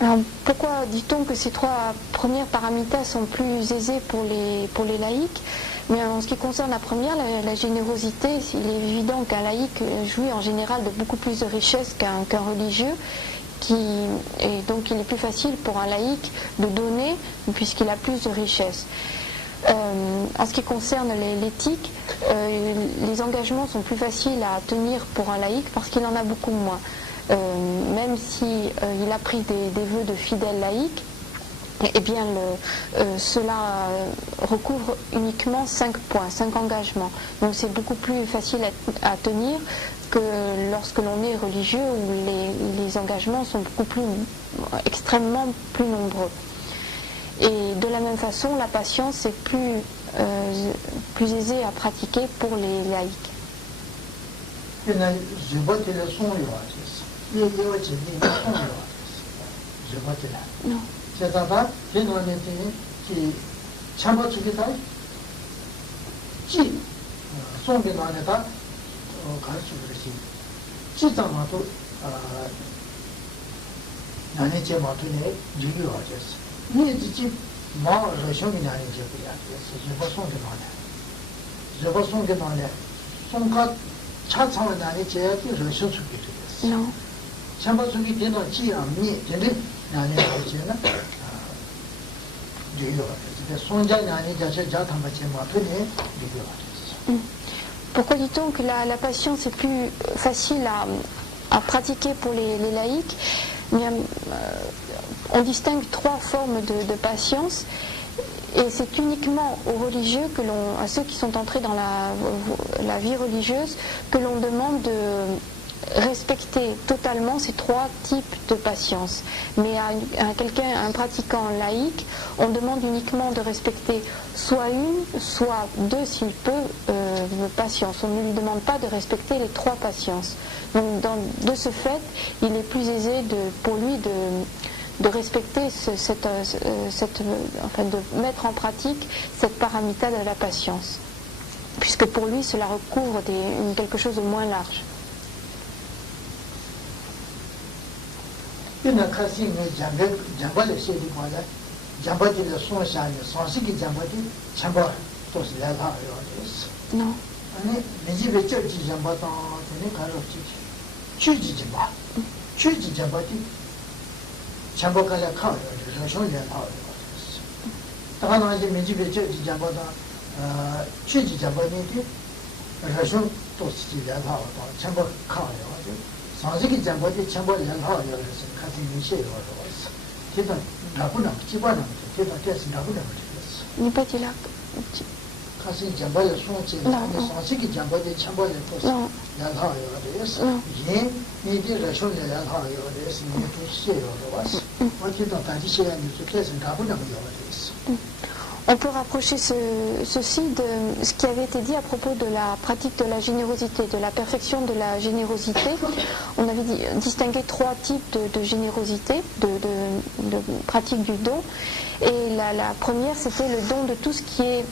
Alors, pourquoi dit-on que ces trois premières paramitas sont plus aisées pour les laïcs? Mais en ce qui concerne la première, la générosité, il est évident qu'un laïc jouit en général de beaucoup plus de richesse qu'un religieux, et donc il est plus facile pour un laïc de donner puisqu'il a plus de richesse. En ce qui concerne l'éthique, les engagements sont plus faciles à tenir pour un laïc parce qu'il en a beaucoup moins. Même si il a pris des vœux de fidèle laïque, eh bien cela recouvre uniquement 5 points, 5 engagements. Donc c'est beaucoup plus facile à tenir que lorsque l'on est religieux où les engagements sont extrêmement plus nombreux. Et de la même façon, la patience est plus aisée à pratiquer pour les laïcs. Non. Non. Pourquoi dit-on que la patience est plus facile à pratiquer pour les laïcs? On distingue 3 formes de patience, et c'est uniquement aux religieux, à ceux qui sont entrés dans la vie religieuse, que l'on demande de respecter totalement ces 3 types de patience. Mais à un pratiquant laïque, on demande uniquement de respecter soit une, soit 2 s'il peut, patience. On ne lui demande pas de respecter les 3 patiences. Donc de ce fait, il est plus aisé pour lui de respecter de mettre en pratique cette paramita de la patience, puisque pour lui cela recouvre quelque chose de moins large. Non. N'est pas dit là. On peut rapprocher ceci de ce qui avait été dit à propos de la pratique de la générosité, de la perfection de la générosité. On avait distingué 3 types de générosité, de pratique du don. Et la première, c'était le don de tout ce qui est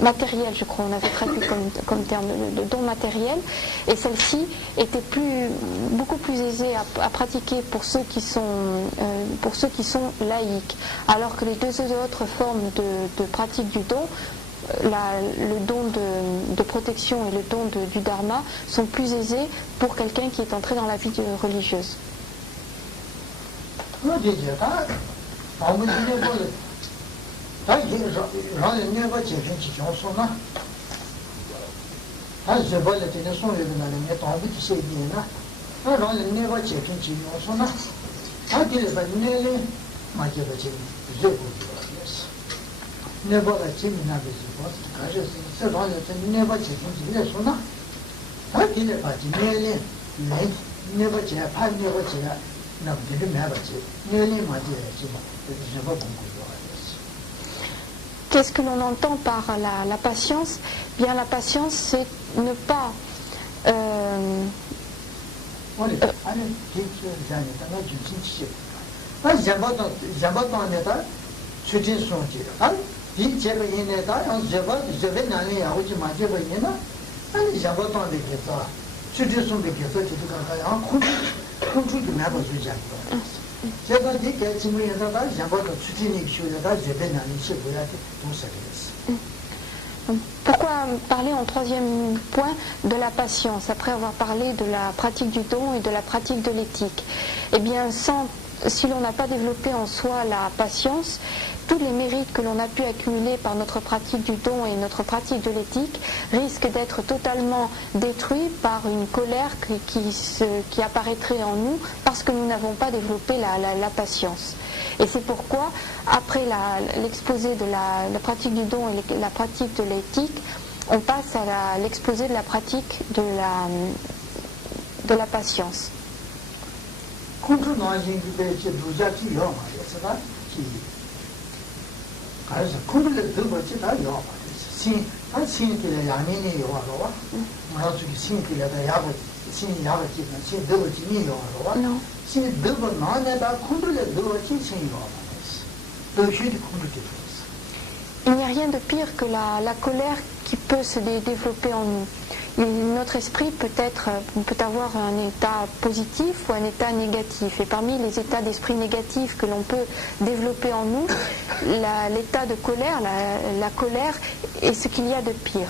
matériel, je crois, on avait traduit comme terme de don matériel, et celle-ci était beaucoup plus aisée à pratiquer pour ceux qui sont laïcs, alors que les deux autres formes de pratique du don, le don de protection et le don du dharma, sont plus aisés pour quelqu'un qui est entré dans la vie religieuse. Qu'est-ce que l'on entend par la patience? Bien, la patience, c'est ne pas Pourquoi parler en troisième point de la patience, après avoir parlé de la pratique du don et de la pratique de l'éthique? Eh bien, si l'on n'a pas développé en soi la patience, tous les mérites que l'on a pu accumuler par notre pratique du don et notre pratique de l'éthique risquent d'être totalement détruits par une colère qui apparaîtrait en nous parce que nous n'avons pas développé la patience. Et c'est pourquoi, après l'exposé de la pratique du don et la pratique de l'éthique, on passe à l'exposé de la pratique de la patience. Non. Il n'y a rien de pire que la colère qui peut se développer en nous. Notre esprit peut avoir un état positif ou un état négatif. Et parmi les états d'esprit négatifs que l'on peut développer en nous, l'état de colère, la colère est ce qu'il y a de pire.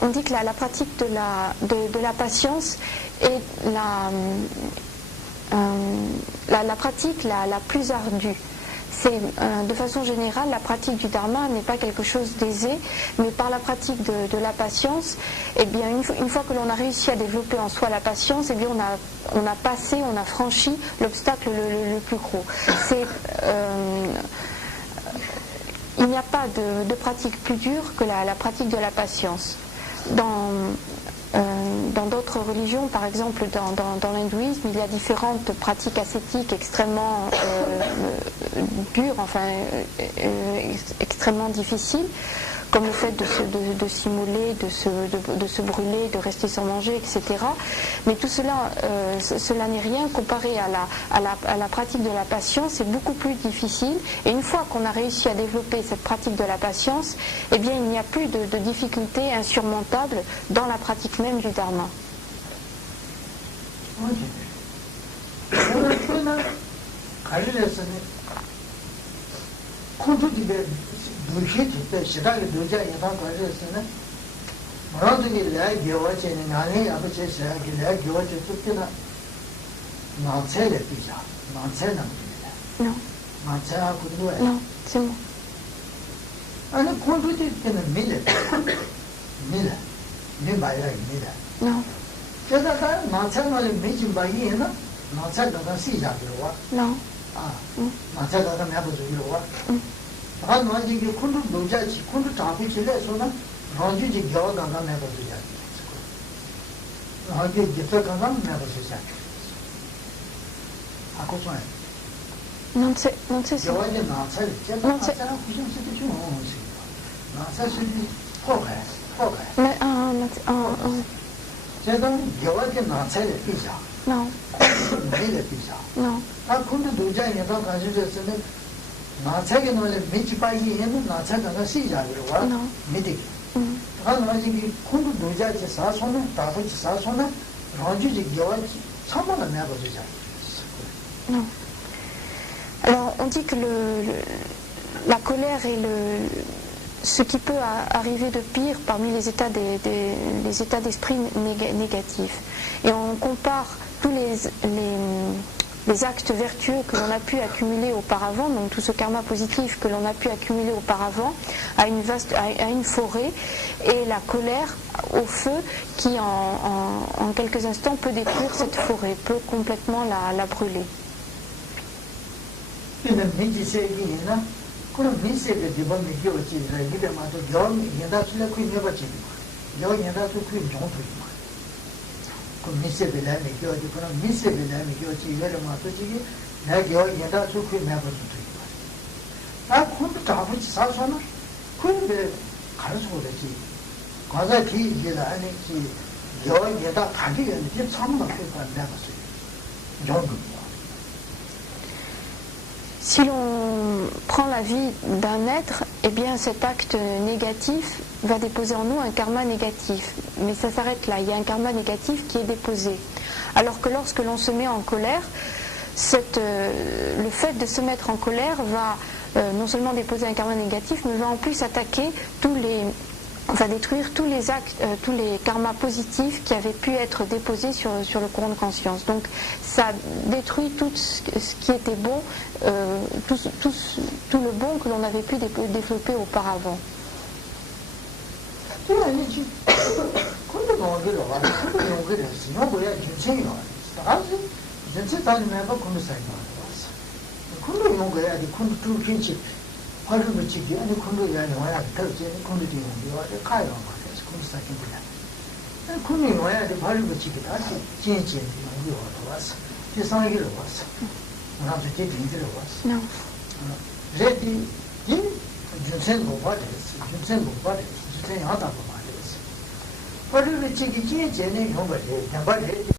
On dit que la pratique de la patience est la pratique la plus ardue. C'est, de façon générale, la pratique du dharma n'est pas quelque chose d'aisé, mais par la pratique de la patience, eh bien, une fois que l'on a réussi à développer en soi la patience, eh bien, on a franchi l'obstacle le plus gros. Il n'y a pas de pratique plus dure que la pratique de la patience. Dans d'autres religions, par exemple dans l'hindouisme, il y a différentes pratiques ascétiques extrêmement dures, extrêmement difficiles, comme le fait de s'immoler, de se brûler, de rester sans manger, etc. Mais tout cela, cela n'est rien comparé à la pratique de la patience. C'est beaucoup plus difficile. Et une fois qu'on a réussi à développer cette pratique de la patience, eh bien, il n'y a plus de difficultés insurmontables dans la pratique même du dharma. durshiti pe shidagi durja yadang kwarayasana marantuki laya gyawa che nyani abu che shayagi laya gyawa che tukina nansai le pija nansai namdila nansai a kuduwa non, c'est moi. ane kunduti kina mile mi bayagi mile Non, keda kaya nansai nali mi jimbayi yana nansai dada si jagirwa non. nansai dada mebu zugirwa 아 이게 콘도 노자지 콘도 잡이 지래서나 런지지 겨가가 내가 주자. 아 이게 기타가 내가 주자. 아고서 Non, c'est ça. 겨와지 나차 제가 나차 무슨 시도 좀 오지. 나차 시도 포가. 제가 겨와지 나차를 비자. Non, 내를 비자. non. 아 콘도 노자에다 가지고서는 나차게 노래 미치바이 해는 나차가 시작이로와 미디 아나지기 콘도 노자지 사소는 다부지 사소는 런지지 겨와지 참만은 내가 주자. Non. Alors, on dit que la colère est ce qui peut arriver de pire parmi les états d'esprit négatifs. Et on compare tous les actes vertueux que l'on a pu accumuler auparavant, donc tout ce karma positif que l'on a pu accumuler auparavant, à une forêt, et la colère au feu qui, en quelques instants, peut détruire cette forêt, peut complètement la brûler. Si l'on prend la vie d'un être, eh bien cet acte négatif va déposer en nous un karma négatif. Mais ça s'arrête là, il y a un karma négatif qui est déposé. Alors que lorsque l'on se met en colère, le fait de se mettre en colère va non seulement déposer un karma négatif, mais va en plus attaquer détruire tous les actes, tous les karmas positifs qui avaient pu être déposés sur le courant de conscience. Donc ça détruit tout ce qui était bon, tout le bon que l'on avait pu développer auparavant. 화르무치기 아니 콘도야 와야 더제 콘도디 와야 카요 말이야 콘스타긴 그냥 콘이 와야 돼 화르무치기 다시 진진 여기 와서 지상이로 왔어 나도 제 빈들로 왔어 레디 인 준생 못 받았어 준생 못 받았어 준생 하다 못 받았어 화르무치기 진진에 용거래 담바래